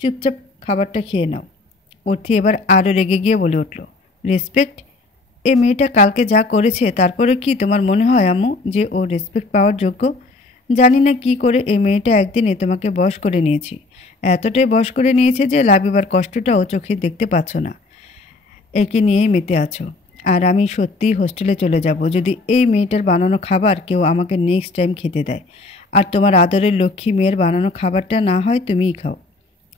চুপচাপ খাবারটা খেয়ে নাও। অর্থি এবার আরও রেগে গিয়ে বলে উঠল, রেসপেক্ট? এ মেয়েটা কালকে যা করেছে তারপরে কি তোমার মনে হয় আম্মু যে ও রেসপেক্ট পাওয়ার যোগ্য? জানি না কি করে এই মেয়েটা একদিনে তোমাকে বশ করে নিয়েছি। এতটাই বশ করে নিয়েছে যে লাবিবার কষ্টটাও চোখে দেখতে পাচ্ছ না। একে নিয়েই মেতে আছো। আর আমি সত্যিই হোস্টেলে চলে যাব যদি এই মেয়েটার বানানো খাবার কেউ আমাকে নেক্সট টাইম খেতে দেয়। আর তোমার আদরের লক্ষ্মী মেয়ের বানানো খাবারটা না হয় তুমিই খাও।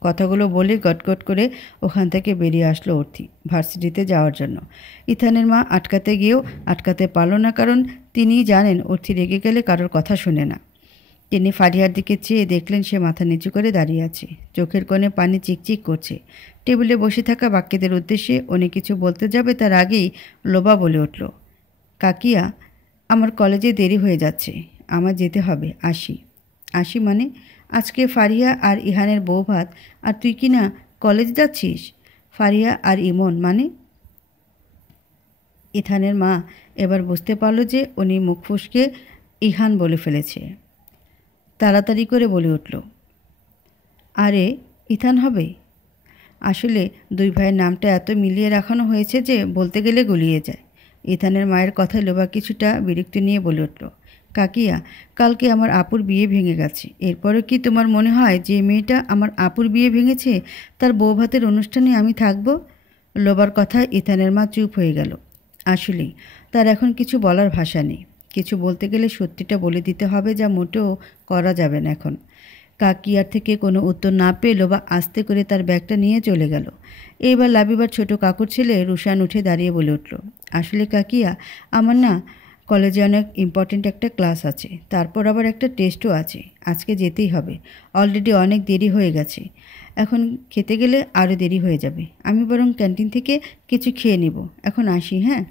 কথাগুলো বলে গটগট করে ওখান থেকে বেরিয়ে আসলো অর্থি ভার্সিটিতে যাওয়ার জন্য। ইথানের মা আটকাতে গিয়েও আটকাতে পারল না, কারণ তিনিই জানেন অর্থি রেগে গেলে কারোর কথা শুনে না। তিনি ফারিহার দিকে চেয়ে দেখলেন সে মাথা নিচু করে দাঁড়িয়ে আছে, চোখের কোণে পানি চিকচিক করছে। টেবিলে বসে থাকা বাক্যদের উদ্দেশ্যে উনি কিছু বলতে যাবে তার আগেই লোবা বলে উঠল, কাকিয়া, আমার কলেজে দেরি হয়ে যাচ্ছে, আমার যেতে হবে, আসি। আসি মানে? আজকে ফারিহা আর ইহানের বৌভাত, আর তুই কি না কলেজ যাচ্ছিস? ফারিহা আর ইমন মানে? ইথানের মা এবার বুঝতে পারল যে উনি মুখ ফুসকে ইহান বলে ফেলেছে। তাড়াতাড়ি করে বলে উঠল, আরে ইথান হবে? আসলে দুই ভাইয়ের নামটা এত মিলিয়ে রাখানো হয়েছে যে বলতে গেলে গুলিয়ে যায়। ইথানের মায়ের কথায় লোভা কিছুটা বিরক্তি নিয়ে বলে উঠল, কাকিয়া, কালকে আমার আপুর বিয়ে ভেঙে গেছে। এরপরে কি তোমার মনে হয় যে মেয়েটা আমার আপুর বিয়ে ভেঙেছে তার বৌভাতের অনুষ্ঠানে আমি থাকব? লোবার কথায় ইথানের মা চুপ হয়ে গেল। আসলেই তার এখন কিছু বলার ভাষা নেই। কিছু বলতে গেলে সত্যিটা বলে দিতে হবে, যা মোটেও করা যাবে না এখন। কাকিয়ার থেকে কোনো উত্তর না পেয়ে লোবা আস্তে করে তার ব্যাগটা নিয়ে চলে গেল। এইবার লাবিবার ছোট কাকুর ছেলে রুশান উঠে দাঁড়িয়ে বলে উঠল, আসলে কাকিয়া, আমার না কলেজে অনেক ইম্পর্টেন্ট একটা ক্লাস আছে, তারপর আবার একটা টেস্টও আছে, আজকে যেতেই হবে। অলরেডি অনেক দেরি হয়ে গেছে, এখন খেতে গেলে আরও দেরি হয়ে যাবে। আমি বরং ক্যান্টিন থেকে কিছু খেয়ে নিব, এখন আসি। হ্যাঁ।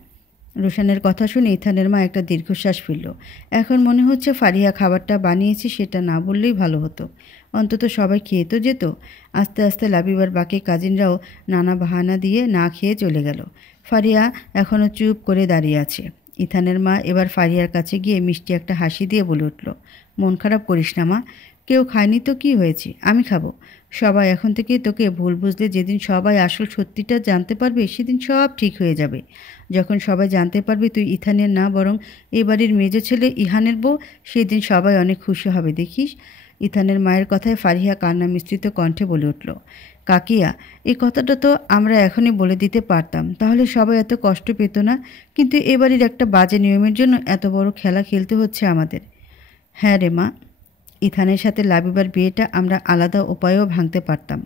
রোশানের কথা শুনে ইথানের মা একটা দীর্ঘশ্বাস ফেলল। এখন মনে হচ্ছে ফারিহা খাবারটা বানিয়েছে সেটা না বললেই ভালো হতো, অন্তত সবাই খেয়ে তো যেত। আস্তে আস্তে লাবিবার বাকি কাজিনরাও নানা বাহানা দিয়ে না খেয়ে চলে গেল। ফারিহা এখনও চুপ করে দাঁড়িয়ে আছে। ইথানের মা এবার ফারিয়ার কাছে গিয়ে মিষ্টি একটা হাসি দিয়ে বলে উঠল, মন খারাপ করিস না মা, কেউ খায়নি তো কি হয়েছে, আমি খাবো। সবাই এখন থেকে তোকে ভুল বুঝলে যেদিন সবাই আসল সত্যিটা জানতে পারবে সেদিন সব ঠিক হয়ে যাবে। যখন সবাই জানতে পারবে তুই ইথানের না বরং এ বাড়ির মেজ ছেলে ইহানের বউ, সেদিন সবাই অনেক খুশি হবে দেখিস। ইথানের মায়ের কথায় ফারিহা কান্না মিশ্রিত কণ্ঠে বলে উঠল, কাকিয়া, এই কথাটা তো আমরা এখনই বলে দিতে পারতাম, তাহলে সবাই এত কষ্ট পেত না। কিন্তু এ বাড়ির একটা বাজে নিয়মের জন্য এত বড় খেলা খেলতে হচ্ছে আমাদের। হ্যাঁ রে মা, ইথানের সাথে লাবিবার বিয়েটা আমরা আলাদা উপায়েও ভাঙতে পারতাম।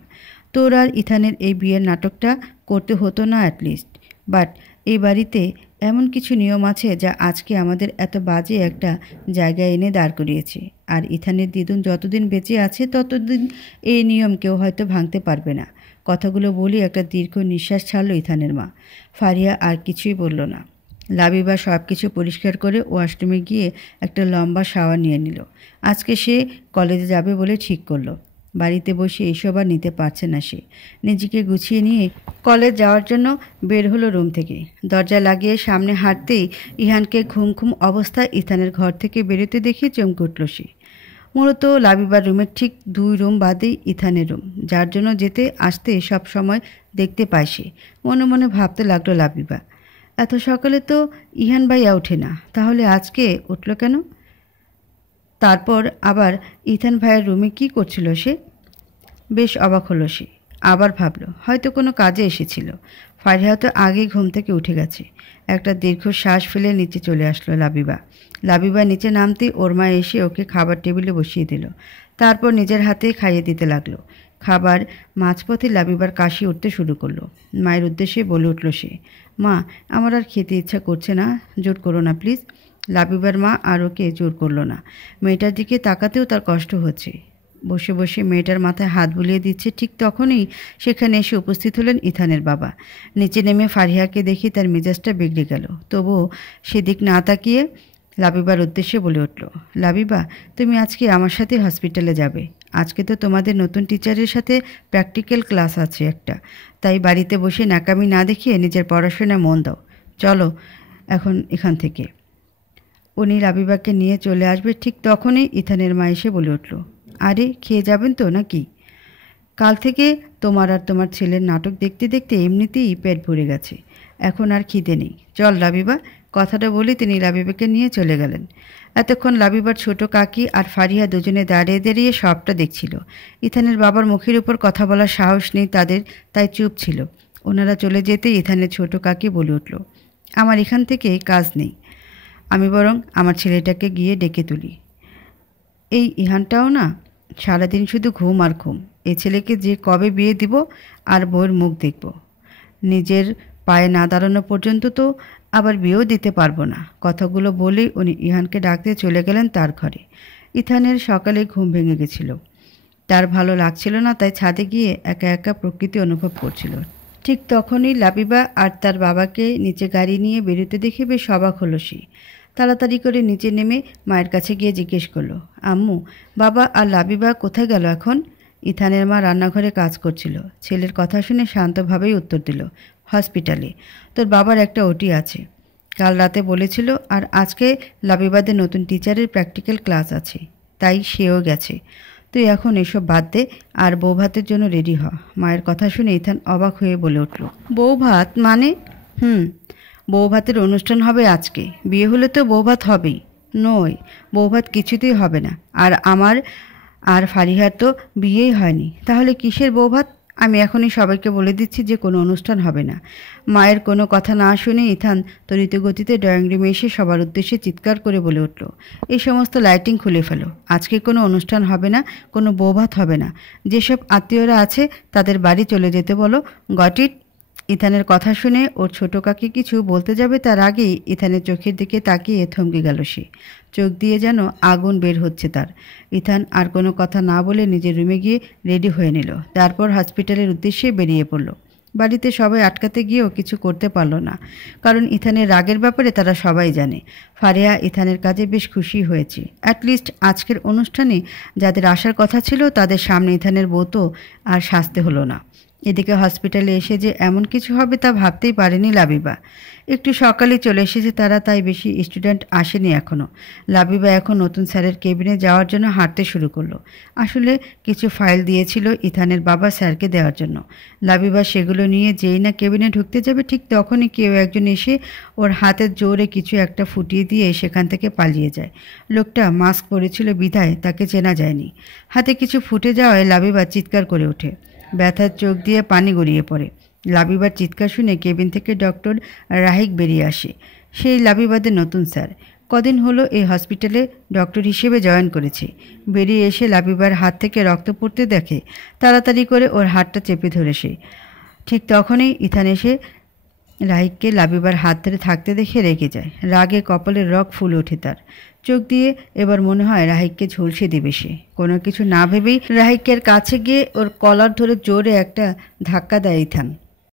তোর আর ইথানের এই বিয়ের নাটকটা করতে হতো না অ্যাটলিস্ট। বাট এই বাড়িতে এমন কিছু নিয়ম আছে যা আজকে আমাদের এত বাজে একটা জায়গায় এনে দাঁড় করিয়েছে। আর ইথানের দিদুন যতদিন বেঁচে আছে ততদিন এই নিয়ম কেউ হয়তো ভাঙতে পারবে না। কথাগুলো বলি একটা দীর্ঘ নিঃশ্বাস ছাড়ল ইথানের মা। ফারিয়া আর কিছুই বলল না। লাবিবা সব কিছু পরিষ্কার করে ওয়াশরুমে গিয়ে একটা লম্বা শাওয়ার নিয়ে নিল। আজকে সে কলেজে যাবে বলে ঠিক করলো। বাড়িতে বসে এসব আর নিতে পারছে না সে। নিজেকে গুছিয়ে নিয়ে কলেজ যাওয়ার জন্য বের হলো রুম থেকে। দরজা লাগিয়ে সামনে হাঁটতেই ইহানকে ঘুম ঘুম অবস্থায় ইথানের ঘর থেকে বেরোতে দেখে চমকে উঠল সে। মূলত লাবিবার রুমের ঠিক 2 রুম বাদেই ইথানের রুম, যার জন্য যেতে আসতে সব সময় দেখতে পায় সে। মনে মনে ভাবতে লাগলো লাবিবা, এত সকালে তো ইহান ভাইয়া ওঠে না, তাহলে আজকে উঠল কেন? তারপর আবার ইথান ভাইয়ের রুমে কি করছিল সে? বেশ অবাক হলো সে। আবার ভাবল হয়তো কোনো কাজে এসেছিল। ফারিহা তো আগেই ঘুম থেকে উঠে গেছে। একটা দীর্ঘ শ্বাস ফেলে নিচে চলে আসলো লাবিবা। লাবিবা নিচে নামতেই ওর মা এসে ওকে খাবার টেবিলে বসিয়ে দিল। তারপর নিজের হাতেই খাইয়ে দিতে লাগলো। খাবার মাঝপথে লাবিবার কাশি উঠতে শুরু করলো। মায়ের উদ্দেশ্যে বলে উঠল সে, মা, আমার আর খেতে ইচ্ছা করছে না, জোর করো না প্লিজ। লাবিবার মা আর ওকে জোর করলো না। মেয়েটার দিকে তাকাতেও তার কষ্ট হচ্ছে। বসে বসে মেয়েটার মাথায় হাত বুলিয়ে দিচ্ছে। ঠিক তখনই সেখানে এসে উপস্থিত হলেন ইথানের বাবা। নিচে নেমে ফারিহাকে দেখে তার মেজাজটা বিগড়ে গেল। তবুও সেদিক না তাকিয়ে লাবিবার উদ্দেশ্যে বলে উঠল, লাবিবা, তুমি আজকে আমার সাথে হসপিটালে যাবে। আজকে তো তোমাদের নতুন টিচারের সাথে প্র্যাকটিক্যাল ক্লাস আছে একটা, তাই বাড়িতে বসে নাকামি না দেখিয়ে নিজের পড়াশোনায় মন দাও। চলো এখন এখান থেকে। উনি লাবিবাকে নিয়ে চলে আসবে ঠিক তখনই ইথানের মা এসে বলে উঠল, আরে খেয়ে যাবেন তো নাকি? কাল থেকে তোমার আর তোমার ছেলের নাটক দেখতে দেখতে এমনিতেই পেট ভরে গেছে, এখন আর খিদে নেই। চল লাবিবা। কথাটা বলে তিনি লাবিবাকে নিয়ে চলে গেলেন। এতক্ষণ লাবিবার ছোট কাকি আর ফারিয়া দুজনে দাঁড়িয়ে দাঁড়িয়ে সবটা দেখছিল। ইথানের বাবার মুখের উপর কথা বলার সাহস নেই তাদের, তাই চুপ ছিল। ওনারা চলে যেতে ইথানের ছোট কাকি বলে উঠল, আমার এখান থেকে কাজ নেই, আমি বরং আমার ছেলেটাকে গিয়ে ডেকে তুলি। এই ইহানটাও না, সারাদিন শুধু ঘুম আর ঘুম। এই ছেলেকে যে কবে বিয়ে দিব আর বউয়ের মুখ দেখব। নিজের পায়ে না দাঁড়ানো পর্যন্ত তো আবার বিয়েও দিতে পারবো না। কথাগুলো বলেই উনি ইহানকে ডাকতে চলে গেলেন তার ঘরে। ইথানের সকালে ঘুম ভেঙে গেছিল। তার ভালো লাগছিল না, তাই ছাদে গিয়ে একা একা প্রকৃতি অনুভব করছিল। ঠিক তখনই লাবিবা আর তার বাবাকে নিচে গাড়ি নিয়ে বেরোতে দেখে বেশ অবাক হলো সে। তাড়াতাড়ি করে নিচে নেমে মায়ের কাছে গিয়ে জিজ্ঞেস করলো, আম্মু, বাবা আর লাবিবা কোথায় গেল এখন? ইথানের মা রান্নাঘরে কাজ করছিল। ছেলের কথা শুনে শান্তভাবেই উত্তর দিল, হসপিটালে, তোর বাবার একটা ওটি আছে। কাল রাতে বলেছিল, আর আজকে লাবিবাদের নতুন টিচারের প্র্যাকটিক্যাল ক্লাস আছে, তাই সেও গেছে। তুই এখন এসব বাদ দে আর বউ ভাতের জন্য রেডি হ। মায়ের কথা শুনে ইথান অবাক হয়ে বলে উঠল, বউ ভাত মানে? বউ ভাতের অনুষ্ঠান হবে আজকে। বিয়ে হলে তো বউ ভাত হবেই। নয়, বউ ভাত কিছুতেই হবে না। আর আমার আর ফারিহার তো বিয়েই হয়নি, তাহলে কিসের বউ ভাত? আমি এখনই সবাইকে বলে দিচ্ছি যে কোনো অনুষ্ঠান হবে না। মায়ের কোনো কথা না শুনে ইথান ত্বরিত গতিতে ড্রয়িং রুমে এসে সবার উদ্দেশ্যে চিৎকার করে বলে উঠল, এই সমস্ত লাইটিং খুলে ফেলো। আজকে কোনো অনুষ্ঠান হবে না, কোনো বউ ভাত হবে না। যেসব আত্মীয়রা আছে তাদের বাড়ি চলে যেতে বলো। Got it? ইথানের কথা শুনে ওর ছোট কাকি কিছু বলতে যাবে তার আগেই ইথানের চোখের দিকে তাকিয়ে থমকে গেল সে। চোখ দিয়ে যেন আগুন বের হচ্ছে তার। ইথান আর কোনো কথা না বলে নিজের রুমে গিয়ে রেডি হয়ে নিল। তারপর হসপিটালের উদ্দেশ্যে বেরিয়ে পড়ল। বাড়িতে সবাই আটকাতে গিয়েও কিছু করতে পারল না, কারণ ইথানের রাগের ব্যাপারে তারা সবাই জানে। ফারিয়া ইথানের কাজে বেশ খুশি হয়েছে। অ্যাটলিস্ট আজকের অনুষ্ঠানে যাদের আসার কথা ছিল তাদের সামনে ইথানের বউ তো আর সাজতে হলো না। এদিকে হসপিটালে এসে যে এমন কিছু হবে তা ভাবতেই পারেনি লাবিবা। একটু সকালে চলে এসেছে তারা, তাই বেশি স্টুডেন্ট আসেনি এখনও। লাবিবা এখন নতুন স্যারের কেবিনে যাওয়ার জন্য হাঁটতে শুরু করলো। আসলে কিছু ফাইল দিয়েছিল ইথানের বাবা স্যারকে দেওয়ার জন্য। লাবিবা সেগুলো নিয়ে যেই না কেবিনে ঢুকতে যাবে ঠিক তখনই কেউ একজন এসে ওর হাতের জোরে কিছু একটা ফুটিয়ে দিয়ে সেখান থেকে পালিয়ে যায়। লোকটা মাস্ক পরেছিল বিধায় তাকে চেনা যায়নি। হাতে কিছু ফুটে যাওয়ায় লাবিবা চিৎকার করে ওঠে। ব্যথার চোখ দিয়ে পানি গড়িয়ে পড়ে। লাবিবার চিৎকার শুনে কেবিন থেকে ডক্টর রাহিক বেরিয়ে আসে। সেই লাবিবাদের নতুন স্যার। কদিন হলো এই হসপিটালে ডক্টর হিসেবে জয়েন করেছে। বেরিয়ে এসে লাবিবার হাত থেকে রক্ত পড়তে দেখে তাড়াতাড়ি করে ওর হাতটা চেপে ধরে সে। ঠিক তখনই ইথান এসে রাহিককে লাবিবার হাত ধরে থাকতে দেখে রেগে যায়। রাগে কপালের রগ ফুলে ওঠে তার। চোখ দিয়ে এবার মনে হয় রাহিককে ঝলসে দেবে সে। কোনো কিছু না ভেবেই রাহিকের কাছে গিয়ে ওর কলার ধরে জোরে একটা ধাক্কা দেয় ইথান।